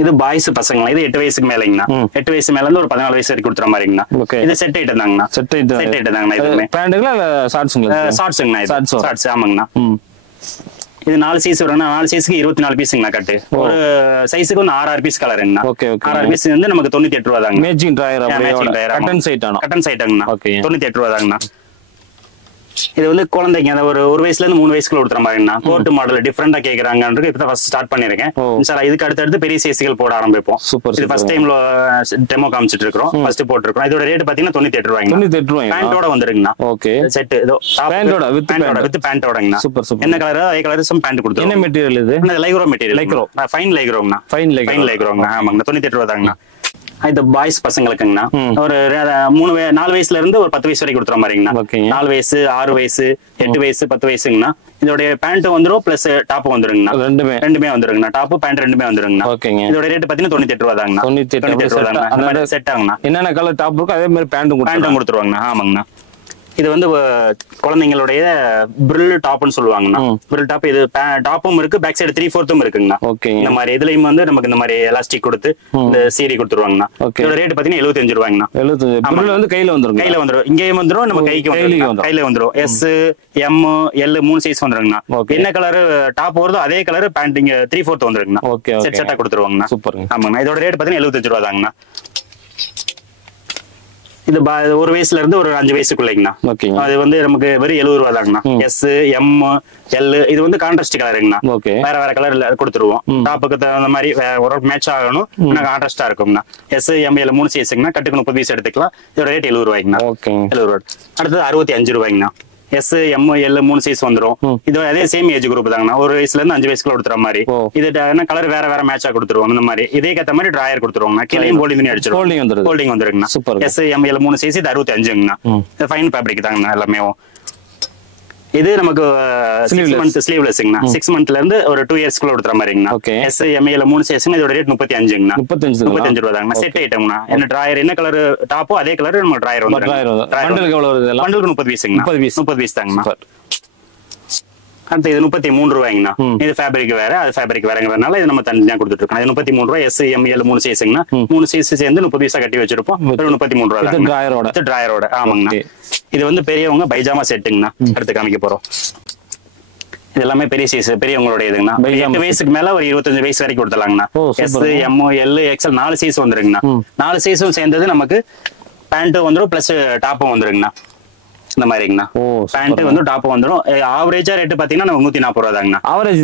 இது பாய்ஸ் பசங்களா. இது 8 வயசுக்கு மேலங்கண்ணா. 8 வயசு மேல இருந்து ஒரு 14 வயசு வரைக்கும் கொடுத்துற மாதிரிங்கண்ணா. இது செட் ஐட்டம் தாங்கண்ணா. செட் ஐட்டம் தாங்கண்ணா. இதுமே பேண்ட்ங்களா இல்ல ஷார்ட்ஸ்ங்களா? ஷார்ட்ஸ்ங்கண்ணா. ஷார்ட்ஸ் ஆமாங்கண்ணா. இது 4 சைஸ் வரும்னா 4 சைஸ்க்கு 24 பீஸ்ங்கண்ணா கட்டு. ஒரு சைஸ்க்கு வந்து 6 பீஸ் கலருங்கண்ணா. 6 பீஸ் வந்து நமக்கு 98 ரூபாய் தாங்க. மேட்சிங் டயர் கட்டன் சைட்டாங்கண்ணா. 98 ரூபாய் தாங்கண்ணா. இது வந்து குழந்தைங்க ஒரு வயசுல இருந்து 3 வயசுக்குள்ள கொடுத்துற மாதிரிங்கண்ணா. கோட் மாடல் டிஃபரெண்டா கேக்குறாங்கன்றது இப்பதான் ஃபர்ஸ்ட் ஸ்டார்ட் பண்ணிருக்கேன். இதுக்கு அடுத்து பெரிய சைஸ்கள் போட ஆரம்பிப்போம். இது ஃபர்ஸ்ட் டைம்ல டெமோ காமிச்சிட்டு இருக்கோம். ஃபர்ஸ்ட் போட்டுருக்கோம். இதோட ரேட் பாத்தீங்கன்னா 98 ரூபாய்ங்க. 98 ரூபாய். பேண்டோட வந்துருங்கண்ணா. ஓகே. செட் இதோ பேண்டோட வித் பேண்டோடங்கண்ணா. சூப்பர். என்ன கலர் அதே கலர் சம் பேண்ட் கொடுத்துருவோம். என்ன மெட்டீரியல் இது? லைக்ரோ மெட்டீரியல். ஃபைன் லைக்ரோங்கண்ணா. ஃபைன் லைக்ரோங்கண்ணா. ஆமாங்கண்ணா. 98 ரூபாய் தாங்கண்ணா. இது பாய்ஸ் பசங்களுக்குங்கண்ணா. ஒரு 4 வயசுல இருந்து ஒரு 10 வயசு வரைக்கும் கொடுத்துற மாதிரிங்கண்ணா. 4 வயசு 6 வயசு 8 வயசு 10 வயசுங்கண்ணா. இதோட பேண்ட் வந்துரும் பிளஸ் டாப் வந்துருங்கண்ணா. ரெண்டுமே வந்துருங்கண்ணா. டாப் பேண்ட் ரெண்டுமே வந்துருங்கண்ணா. இதோட ரேட் பாத்தீங்கன்னா 98 ரூபாய் தாங்கண்ணா. 98 ரூபாய் தாங்கண்ணா. செட் ஆகுங்கண்ணா. என்னென்ன கலர் டாப் இருக்கோ அதே மாதிரி பேண்ட்டும் கொடுத்துருவாங்கண்ணா. ஆமாங்கண்ணா. இது வந்து குழந்தைங்களுடைய பிரில் டாப்னு சொல்லுவாங்கண்ணா. பிரில் டாப் இது டாப்பும் இருக்கு பேக் சைடு 3/4 இருக்குங்கண்ணா. இந்த மாதிரி இதுலயும் வந்து நமக்கு இந்த மாதிரி எலாஸ்டிக் கொடுத்து இந்த சீரி கொடுத்துருவாங்கண்ணா. இதோட ரேட் பாத்தீங்கன்னா 75 ரூபாய்ங்கண்ணா. 75 வந்து கையில வந்துரும். இங்கேயும் வந்துரும் நம்ம கையில வந்துரும். எஸ் எம் எல் 3 சைஸ் வந்துருங்கண்ணா. என்ன கலர் டாப் வருதோ அதே கலர் பேண்ட் இங்க 3/4 வந்துருங்கண்ணா. செட்டா கொடுத்துருவாங்கண்ணா. ஆமாங்கண்ணா. இதோட ரேட் பாத்தீங்கன்னா 75 ரூபாய் தாங்கண்ணா. இது ஒரு வயசுல இருந்து ஒரு 5 வயசுக்குள்ளங்கண்ணா. அது வந்து நமக்கு வெறும் 70 ரூபாய் தாங்கண்ணா. எஸ் எம் எல் இது வந்து கான்ட்ராஸ்ட் கலருங்கண்ணா. வேற கலர்ல கொடுத்துருவோம். டாப்புக்கு தகுந்த மாதிரி ஒரு மேட்ச் ஆகணும். கான்ட்ராஸ்டா இருக்கும்ண்ணா. எஸ் எம் எல் 3 சைஸ்ங்கண்ணா. கட்டுக்கு 30 பீஸ் எடுத்துக்கலாம். இதோட ரேட் 70 ரூபாய்ங்கண்ணா. 70 ரூபாய். அடுத்தது 65 ரூபாய்ங்கண்ணா. எஸ் எம் எல் 3 சைஸ் வந்துரும். இது அதே சேம் ஏஜ் குரூப் தாங்கண்ணா. ஒரு வயசுல இருந்து 5 வயசுக்குள்ள கொடுத்துற மாதிரி. இது என்ன கலர் வேற மேட்சா கொடுத்துருவோம். இந்த மாதிரி இதே கேத்த மாதிரி டிராயர் கொடுத்துருவாங்க. கீழேயும் ஹோல்டிங் பண்ணி அடிச்சிருவோம். ஹோல்டிங் வந்துருங்கண்ணா. எஸ் எம் எல் 3 சைஸ் இது 65ங்கண்ணா. ஃபைன் ஃபேப்ரிக் தாங்கண்ணா எல்லாமே. இது நமக்கு 6 மந்த் ஸ்லீவ்லெஸ்ங்கண்ணா. 6 மந்த்ல இருந்து ஒரு 2 இயர்ஸ்க்குள்ள கொடுத்துற மாதிரிங்கண்ணா. எஸ் எம் எல் 3 சைஸ்ங்க. இதோட ரேட் 35ங்கண்ணா. 35 ரூபாய் தாங்கண்ணா. செட் ஐட்டம்ண்ணா. என்ன டிராயர் என்ன கலர் டாப்போ அதே கலர் நம்ம டிராயர் வந்து பண்டலுக்கு 30 பீஸ்ங்கண்ணா. 30 பீஸ் தாங்கண்ணா. அடுத்து இது 33 ரூபாய்ங்கண்ணா. இது ஃபேப்ரிக் வேற அது ஃபேப்ரிக் வேறங்கிறதுனால இது நம்ம தனியா கொடுத்துட்டு இருக்கோம். இது 33 ரூபாய். எஸ் எம் எல் 3 சைஸ்ங்கண்ணா. 3 சைஸ் சேர்ந்து 30 பீஸா கட்டி வச்சிருப்போம். 33 ரூபாய் டிராயரோட. ஆமாங்கண்ணா. இது வந்து பெரியவங்க பைஜாமா செட்டுங்கண்ணா. அடுத்து காமிக்க போறோம். இது எல்லாமே பெரிய சைஸ் பெரியவங்களோட இதுங்கண்ணா. 8 வயசுக்கு மேல ஒரு 25 வயசு வரைக்கும் கொடுத்துலாங்கண்ணா. S M L XL 4 size வந்துருங்கண்ணா. 4 சைஸும் சேர்ந்தது நமக்கு பேண்ட்டும் வந்துடும் பிளஸ் டாப்பும் வந்துருங்கண்ணா. இந்த மாதிரிங்கண்ணா. பேண்ட் வந்து டாப் வந்துடும். ஆவரேஜா ரேட் பாத்தீங்கன்னா 140 ரூபாய் தாங்கண்ணா. ஆவரேஜ்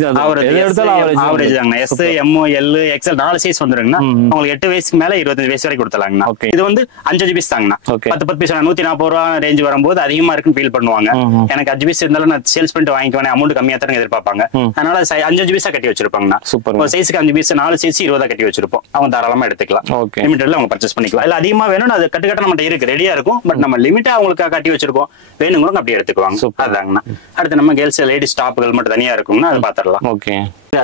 தாங்கண்ணா. S M L XL 4 size வந்துருங்கண்ணா. உங்களுக்கு 8 வயசுக்கு மேல 25 வயசு வரைக்கும் கொடுத்துலாங்கண்ணா. இது வந்து 5 பீஸ் தாங்கண்ணா. 10 பீஸ் 140 ரூபா ரேஞ்ச் வரும்போது அதிகமா இருக்குன்னு ஃபீல் பண்ணுவாங்க. எனக்கு 5 பீஸ் இருந்தாலும் நான் சேல்ஸ் பண்ணிட்டு வாங்கிக்குவேன், அமௌண்ட் கம்மியா தான் எதிர்பார்ப்பாங்க. அதனால 5 பீஸா கட்டி வச்சிருப்பாங்கண்ணா. ஒரு சைஸ்க்கு 5 பீஸ் 4 சைஸ் 20 கட்டி வச்சிருப்போம். அவங்க தாராளமா எடுத்துக்கலாம். லிமிட்டட்ல அவங்க பர்ச்சேஸ் பண்ணிக்கலாம். இல்ல அதிகமா வேணும் அது கட்டு நம்ம இருக்கு ரெடியா இருக்கும். பட் நம்ம லிமிட்டா அவங்களுக்கு கட்டி வச்சிருக்கோம். வேணுங்கிறவங்க அப்படி எடுத்துக்குவாங்க. அதாங்கண்ணா. அடுத்து நம்ம கேர்ள்ஸ் லேடிஸ் டாப்புகள் மட்டும் தனியா இருக்குங்கன்னா அது பாத்திரலாம். ஓகே.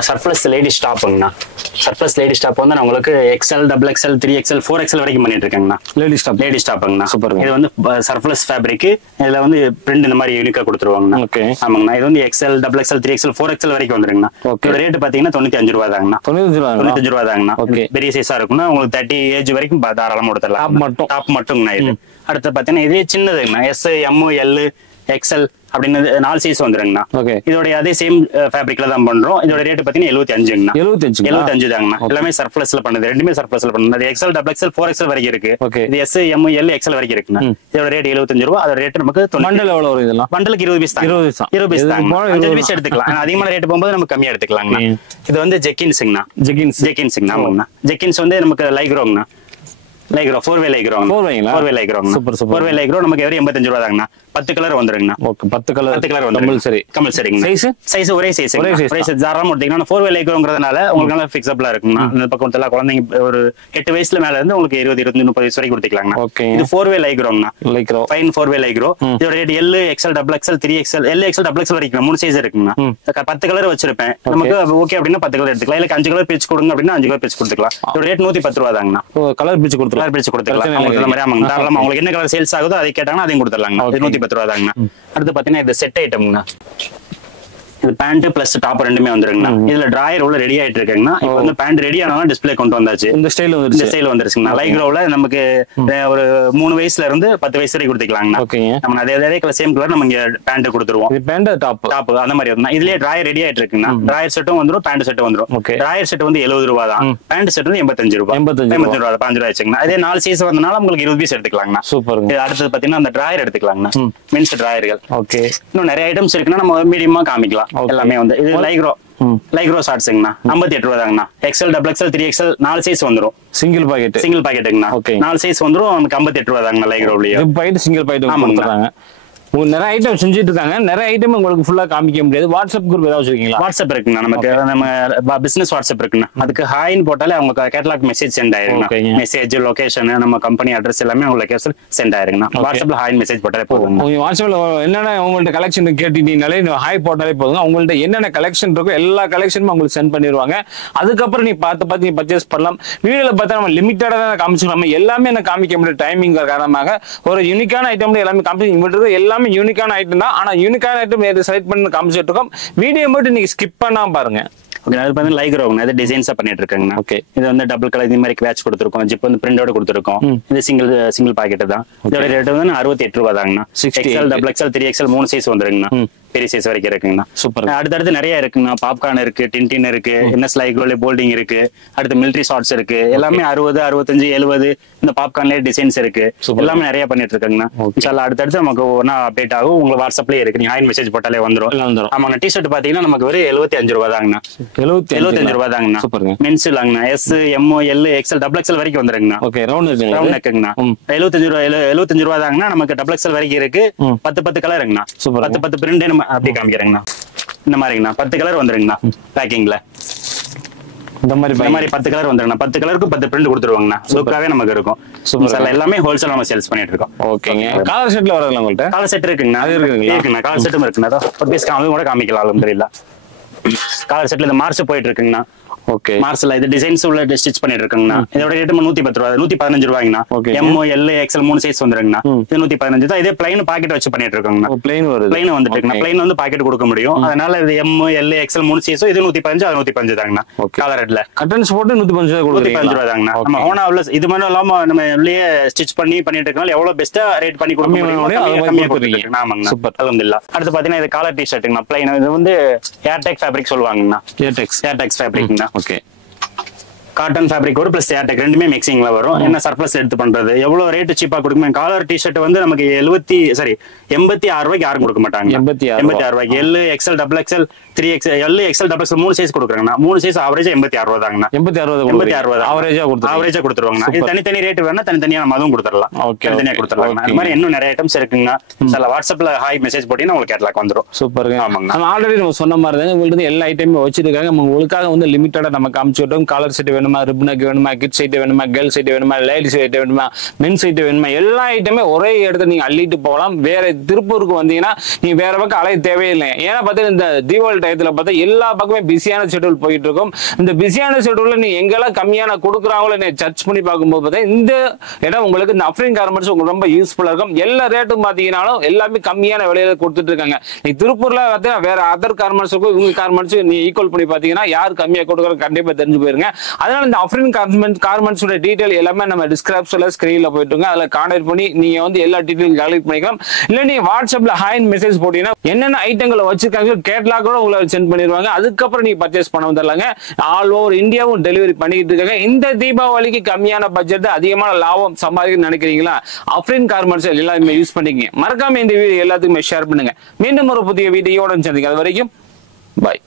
சர்ப்ளஸ் லேடிஸ் டாப்புங்கண்ணா. சர்ப்ளஸ் லேடிஸ் டாப் வந்து நான் உங்களுக்கு XL, double XL, 3XL, 4XL வரைக்கும் பண்ணிட்டு இருக்கேங்கண்ணா. லேடிஸ் டாப்புங்கண்ணா. சூப்பர். இது வந்து சர்ப்ளஸ் ஃபேப்ரிக். இதுல வந்து பிரிண்ட் இந்த மாதிரி யூனிக்கா கொடுத்துருவாங்கண்ணா. ஓகே. ஆமாங்கண்ணா. இது வந்து XL, double XL, 3XL, 4XL வரைக்கும் வந்துருங்கண்ணா. இதோட ரேட் பாத்தீங்கன்னா 95 ரூபா தாங்கண்ணா. 95 ரூபா தாங்கண்ணா. பெரிய சைஸா இருக்குன்னா உங்களுக்கு 30 ஏஜ் வரைக்கும் தாராளமா கொடுத்துடலாம். டாப் மட்டும்ண்ணா இது. அடுத்து பாத்தீங்கன்னா இதே சின்னதுங்கண்ணா. எஸ், எம், எல், எக்ஸ்எல் அப்படின்னு 4 சைஸ் வந்துருங்கண்ணா. இதோட அதே சேம் ஃபேப்ரிக்ல தான் பண்றோம். இதோட ரேட் பாத்தீங்கன்னா 75ங்கண்ணா. 75 தாங்கண்ணா. எல்லாமே சர்ப்ளஸ்ல பண்ணுது. ரெண்டுமே சர்ப்ளஸ்ல பண்ணுது. அது எக்ஸ்எல், டபுள் எக்ஸ்எல், 4XL வரைக்கும் இருக்கு. இது எஸ், எம், எல், எக்ஸ்எல் வரைக்கும் இருக்குண்ணா. இதோட ரேட் 75 ரூபா. அதோட ரேட் நமக்கு பண்டல் எவ்வளவு வரும்? இதெல்லாம் பண்டலுக்கு 20 பீஸ் தான். 20 பீஸ் தாங்க. 5 பீஸ் எடுத்துக்கலாம். அதிகமான ரேட் போகும்போது நம்ம கம்மியா எடுத்துக்கலாங்கண்ணா. இது வந்து ஜெக்கின்ஸ்ங்கண்ணா. ஜெக்கின்ஸ்ங்கண்ணா. ஆமாங்கண்ணா. ஜெக்கின்ஸ் வந்து நமக்கு லைக்ரோங்கண்ணா. லைக்ரோ 4-வே லைக்ரோங்க. 4-வே லைக்ரோங்க. சூப்பர். 4-வே லைக்ரோ நமக்கு வெறும் 85 ரூபா தாங்கண்ணா. 10 கலர் வந்துருங்கண்ணா. ஓகே. 10 கலர் வந்து கம்பல்சரிங்க. சைஸ் ஒரே சைஸ். தாராளமா எடுத்தீங்கன்னா 4-வே லைக்ரோங்கிறதுனால உங்களுக்கு நல்லா ஃபிக்ஸபிளா இருக்குங்கண்ணா. இந்த பக்கம் எல்லாம் குழந்தைங்க ஒரு 8 வயசுல மேல இருந்து உங்களுக்கு 20, 25, 30 வயசு வரைக்கும் கொடுத்துக்கலாங்கண்ணா. இது 4-வே லைக்ரோங்கண்ணா. ஃபைன் 4-வே லைக்ரோ. இதோட rate L, XL, double XL, 3XL, L, XL, double XL வரைக்கும் 3 சைஸ் இருக்குங்கண்ணா. 10 கலர் வச்சிருப்பேன். நமக்கு ஓகே அப்படின்னா 10 கலர் எடுத்துக்கலாம். இல்ல 5 கலர் பிரிச்சு கொடுங்க அப்படின்னா 5 கலர் பிரிச்சு கொடுத்துக்கலாம். இதோட ரேட் 110 ரூபா தாங்கண்ணா. கலர் பிரிச்சு கொடுத்துக்கலாம். உங்களுக்கு என்ன கலர் சேல்ஸ் ஆகுதோ அதை கேட்டாங்கன்னா அதையும் கொடுத்துடலாங்க. 110 ரூபா தாங்கண்ணா. அடுத்து பாத்தீங்கன்னா இது செட் ஐட்டம்ங்கண்ணா. இது பேண்ட் பிளஸ் டாப் ரெண்டுமே வந்துருங்கண்ணா. இதுல டிராயர் உள்ள ரெடி ஆயிட்டு இருக்குங்கண்ணா. இப்போ வந்து பேண்ட் ரெடி ஆனாலும் டிஸ்பிளே கொண்டு வந்தாச்சு. இந்த ஸ்டைல் வந்துருச்சுங்கண்ணா. லைக்ரோல நமக்கு ஒரு 3 வயசுல இருந்து 10 வயசு வரைக்கும் கொடுத்துக்கலாங்கண்ணா. நம்ம அதே கலர் சேம் கலர் நம்ம இங்க பேண்ட் கொடுத்துருவோம். பேண்ட் டாப் அந்த மாதிரி வருதுண்ணா. இதுலயே டிராயர் ரெடி ஆயிட்டு இருக்குங்கண்ணா. டிராயர் செட்டும் வந்துரும், பேண்ட் செட்டும் வந்துரும். டிராயர் செட் வந்து 70 ரூபா தான். பேண்ட் செட் வந்து 85 ரூபா. 85 ரூபா 5 ரூபா வச்சுங்கண்ணா. அதே 4 சைஸ் வந்தனால உங்களுக்கு 20 பீஸ் எடுத்துக்கலாங்கண்ணா. சூப்பர். அடுத்தது பாத்தீங்கன்னா அந்த டிராயர் எடுத்துக்கலாங்கண்ணா. மென்ஸ் டிராயர்கள். ஓகே. இன்னும் நிறைய ஐட்டம்ஸ் இருக்குன்னா நம்ம மீடியமா காமிக்கலாம். எல்லாமே வந்து இது லைக்ரோ ஷார்ட்ஸ்ங்கண்ணா. 58 ரூபா தாங்கண்ணா. XL, double XL, 3XL 4 size வந்துரும். சிங்கிள் பாக்கெட்டுங்கண்ணா. 4 சைஸ் வந்துரும். நமக்கு 58 ரூபா தாங்கண்ணா. லைக்ரோலயே சிங்கிள் பாக்கெட் ஆமாங்க. நிறைய ஐட்டம் செஞ்சுட்டு இருக்காங்க. நிறைய ஐட்டம் உங்களுக்கு ஃபுல்லா காமிக்க முடியாது. வாட்ஸ்அப் குரூப் ஏதாவது வச்சிருக்கீங்களா? வாட்ஸ்அப் இருக்குங்க. நமக்கு நம்ம பிசினஸ் வாட்ஸ்அப் இருக்குண்ணா. அதுக்கு ஹாய்னு போட்டாலே அவங்க கேட்டலாக் மெசேஜ் சென்ட் ஆயிருங்க. மெசேஜ், லொகேஷன், நம்ம கம்பெனி அட்ரஸ் எல்லாமே உங்களுக்கு சென்ட் ஆயிருங்கண்ணா. வாட்ஸ்அப்ல ஹாய் மெசேஜ் போட்டாலே போதும். வாட்ஸ்அப்ல என்னென்ன உங்கள்ட்ட கலெக்ஷன் கேட்டுட்டீங்கனாலே ஹாய் போட்டாலே போதுங்க. உங்கள்ட்ட என்னென்ன கலெக்ஷன் இருக்கோ எல்லா கலெக்ஷனும் உங்களுக்கு சென்ட் பண்ணிடுவாங்க. அதுக்கப்புறம் நீ பார்த்து நீ பர்ச்சேஸ் பண்ணலாம். வீடியோல பார்த்தா நம்ம லிமிட்டடா தான் காமிச்சிருக்கோம். எல்லாமே என்ன காமிக்க முடியும் டைமிங் காரணமாக. ஒரு யூனிக்கான ஐட்டம் எல்லாமே காமிச்சு எல்லாமே யூனிக்கான ஐட்டம் தான். ஆனா யூனிக்கான ஐட்டம் செலக்ட் பண்ணி காமிச்சிட்டு இருக்கோம். வீடியோ மட்டும் நீங்க ஸ்கிப் பண்ணாம பாருங்க. அது வந்து லைக்ரோங்க. இது டிசைன்ஸா பண்ணிட்டு இருக்காங்க. ஓகே. இது வந்து டபுள் கலர் இந்த மாதிரி பேட்ச் கொடுத்துருக்கோம். ஜிப் வந்து பிரிண்டோட கொடுத்துருக்கோம். இது சிங்கிள் பாக்கெட் தான். இதோட ரேட் வந்து 68 ரூபா தாங்கண்ணா. XL, double XL, 3XL 3 size வந்துருங்கண்ணா. பெரிய சைஸ் வரைக்கும் இருக்குங்கண்ணா. சூப்பர். அடுத்தடுத்து நிறைய இருக்குங்கண்ணா. பாப்கார்ன் இருக்கு, டின்டின் இருக்கு, NS லைக்ரோல போல்டிங் இருக்கு. அடுத்து மிலிட்டரி ஷார்ட்ஸ் இருக்கு. எல்லாமே 60, 65, 70 இந்த பாப்கார்ன்லயே டிசைன்ஸ் இருக்கு. எல்லாமே நிறைய பண்ணிட்டு இருக்காங்கண்ணா. இன்ஷால்லா அடுத்தடுத்து நமக்கு ஒன்னா அப்டேட் ஆகும். உங்க வாட்ஸ்அப்லயே இருக்கு. நீங்க ஹாய் மெசேஜ் போட்டாலே வந்துரும். ஆமாங்க. டிஷர்ட் பாத்தீங்கன்னா நமக்கு வெறும் 75 ரூபா தாங்கண்ணா. 75 ரூபா தாங்கண்ணா. மென்ஸ் இல்லங்கண்ணா. S, M, L, XL, double XL வரைக்கும் வந்துருங்கண்ணா. ஓகே. ரவுண்ட் நெக்குங்கண்ணா. 75 ரூபா தாங்கண்ணா. நமக்கு டபுள் எக்ஸ்எல் வரைக்கும் இருக்கு. 10 கலருங்கண்ணா. 10 பிரிண்ட் அப்படி காமிக்கிறேங்கண்ணா. இந்த மாதிரிங்கண்ணா 10 கலர் வந்துருங்கண்ணா. பேக்கிங்ல இந்த மாதிரி 10 கலர் வந்துருங்கண்ணா. 10 கலருக்கு 10 பிரிண்ட் கொடுத்துருவாங்கண்ணா. லுக்காவே நமக்கு இருக்கும். எல்லாமே ஹோல்சேல் நம்ம சேல்ஸ் பண்ணிட்டு இருக்கோம். ஓகேங்க. காலர் செட்ல வரதுல உங்கள்ட்ட காலர் செட் இருக்குங்கண்ணா. அது இருக்குங்கண்ணா. காலர் செட்டும் இருக்குண்ணா. ஒரு பீஸ் கூட காமிக்கலாம். அல்ஹம்துலில்லாஹ். காலர் செட்ல இந்த மார்ச் போயிட்டு இருக்குங்கண்ணா. ஓகே. மார்ஸ்ல இது டிசைன்ஸ் உள்ள ஸ்டிச் பண்ணிட்டு இருக்காங்கண்ணா. இதோட ரேட் 110 ரூபா. 115 ரூபாய்ங்கண்ணா. எம், எல், எக்ஸ்எல் 3 சைஸ் வந்துருங்கண்ணா. இது 115 தான். இதே பிளைன் பாக்கெட் வச்சு பண்ணிட்டு இருக்காங்கண்ணா. பிளைன் வந்துட்டு இருக்குண்ணா. பிளைன் வந்து பாக்கெட் கொடுக்க முடியும். அதனால இது எம், எல், எக்ஸ்எல் 3 சைஸோ இது 115, அது 115 தாங்கண்ணா. காலர் ரெட்ல கட்டன்ஸ் போட்டு 115 ரூபா தாங்கண்ணா. நம்ம ஓனாவுல இது மாதிரி இல்லாம நம்ம உள்ளே ஸ்டிச் பண்ணிட்டு இருக்கனால எவ்வளவு பெஸ்டா ரேட் பண்ணி கொடுக்க முடியும். ஆமாங்கண்ணா. சூப்பர். அல்ஹம்துலில்லாஹ். அடுத்து பாத்தீங்கன்னா இது காலர் டி-ஷர்ட்டுங்கண்ணா. பிளைன். இது வந்து ஏர்டெக் ஃபேப்ரிக் சொல்லுவாங்கண்ணா. ஏர்டெக்ஸ் ஃபேப்ரிக்ண்ணா. ஓகே. காட்டன் ஃபேப்ரிக் ஒரு பிளஸ் ஏர்டெக் ரெண்டுமே மிக்சிங்ல வரும். என்ன சர்ப்ளஸ் எடுத்து பண்றது எவ்வளவு ரேட் சீப்பா கொடுக்குமே. காலர் டி-ஷர்ட் வந்து நமக்கு 86 ரூபாய்க்கு யாரும் கொடுக்க மாட்டாங்க. 86 ரூபாய்க்கு. L, XL, double XL, 3XL, L, XL, double XL 3 size கொடுக்குறாங்கண்ணா. 3 சைஸ் ஆவரேஜா 86 ரூபா தாங்கண்ணா. 86 ரூபா ஆவரேஜா கொடுத்துருவாங்க. இது தனித்தனி ரேட் வேணா தனித்தனியா நம்ம அதுவும் கொடுத்துடலாம். தனித்தனியா கொடுத்துடலாம். அது மாதிரி இன்னும் நிறைய ஐட்டம்ஸ் இருக்குங்கண்ணா. சில வாட்ஸ்அப்ல ஹாய் மெசேஜ் போட்டீங்கன்னா உங்களுக்கு கேட்லாக் வந்துடும். சூப்பருங்க. ஆமாங்க. ஆல்ரெடி நம்ம சொன்ன மாதிரி தான் உங்களுக்கு எல்லா ஐட்டமும் வச்சிருக்காங்க. உங்களுக்காக வந்து லிமிட்டடா நம்ம காமிச்சுட்டோம். காலர் செட் வேணுமா, ரிப்னக் வேணுமா, கிட்ஸ் ஐட்டம் வேணுமா, கேர்ள்ஸ் ஐட்டம் வேணுமா, லேடிஸ் ஐட்டம் வேணுமா, மென்ஸ் ஐட்டம் வேணுமா, எல்லா ஐட்டமே ஒரே இடத்துல நீங்க அள்ளிட்டு போகலாம். வேற திருப்பூருக்கு வந்தீங்கன்னா நீங்க வேற பக்கம் அலைய தேவையில்லை. ஏன்னா பார்த்தீங்கன்னா இந்த தீபாவளி டயத்துல பார்த்தா எல்லா பக்கமே பிஸியான ஷெட்யூல் போயிட்டு இருக்கும். இந்த பிஸியான ஷெட்யூல்ல நீ எங்கெல்லாம் கம்மியான கொடுக்குறாங்களோ நீ சர்ச் பண்ணி பார்க்கும்போது பார்த்தா இந்த இடம் உங்களுக்கு இந்த அஃப்ரின் கார்மெண்ட்ஸ் உங்களுக்கு ரொம்ப யூஸ்ஃபுல்லா இருக்கும். எல்லா ரேட்டும் பார்த்தீங்கன்னாலும் எல்லாமே கம்மியான விலையில கொடுத்துட்டு இருக்காங்க. நீ திருப்பூர்ல பார்த்தீங்கன்னா வேற அதர் கார்மெண்ட்ஸுக்கும் இவங்க கார்மெண்ட்ஸ் நீ ஈக்குவல் பண்ணி பார்த்தீங்கன்னா யார் கம்மியா கொடுக்குறது கண்டிப்பா தெரிஞ்சு போயிருங்க. அதனால இந்த அஃப்ரின் கார்மெண்ட்ஸ் டீடைல் எல்லாமே நம்ம டிஸ்கிரிப்ஷன்ல ஸ்கிரீன்ல போயிட்டுங்க. அதுல கான்டாக்ட் பண்ணி நீங்க வந்து எல்லா டீடைலும் கலெக்ட் பண்ணிக்கலாம். இல்ல நீங்க வாட்ஸ்அப்ல ஹாய் மெசேஜ் போட்டீங்கன்னா என்னென்ன ஐட்டங்களை வச்சிருக்காங்க கேட்லாக் கூட உங்களுக்கு சென்ட் பண்ணிடுவாங்க. அதுக்கப்புறம் நீங்க பர்ச்சேஸ் பண்ண வந்துடலாங்க. ஆல் ஓவர் இந்தியாவும் டெலிவரி பண்ணிட்டு இருக்காங்க. இந்த தீபாவளிக்கு கம்மியான பட்ஜெட் அதிகமான லாபம் சம்பாதிக்க நினைக்கிறீங்களா? அஃப்ரின் கார்மெண்ட்ஸ் எல்லாமே யூஸ் பண்ணிக்கங்க. மறக்காம இந்த வீடியோ எல்லாத்துக்குமே ஷேர் பண்ணுங்க. மீண்டும் ஒரு புதிய வீடியோட சந்திக்க. அது வரைக்கும் பாய்.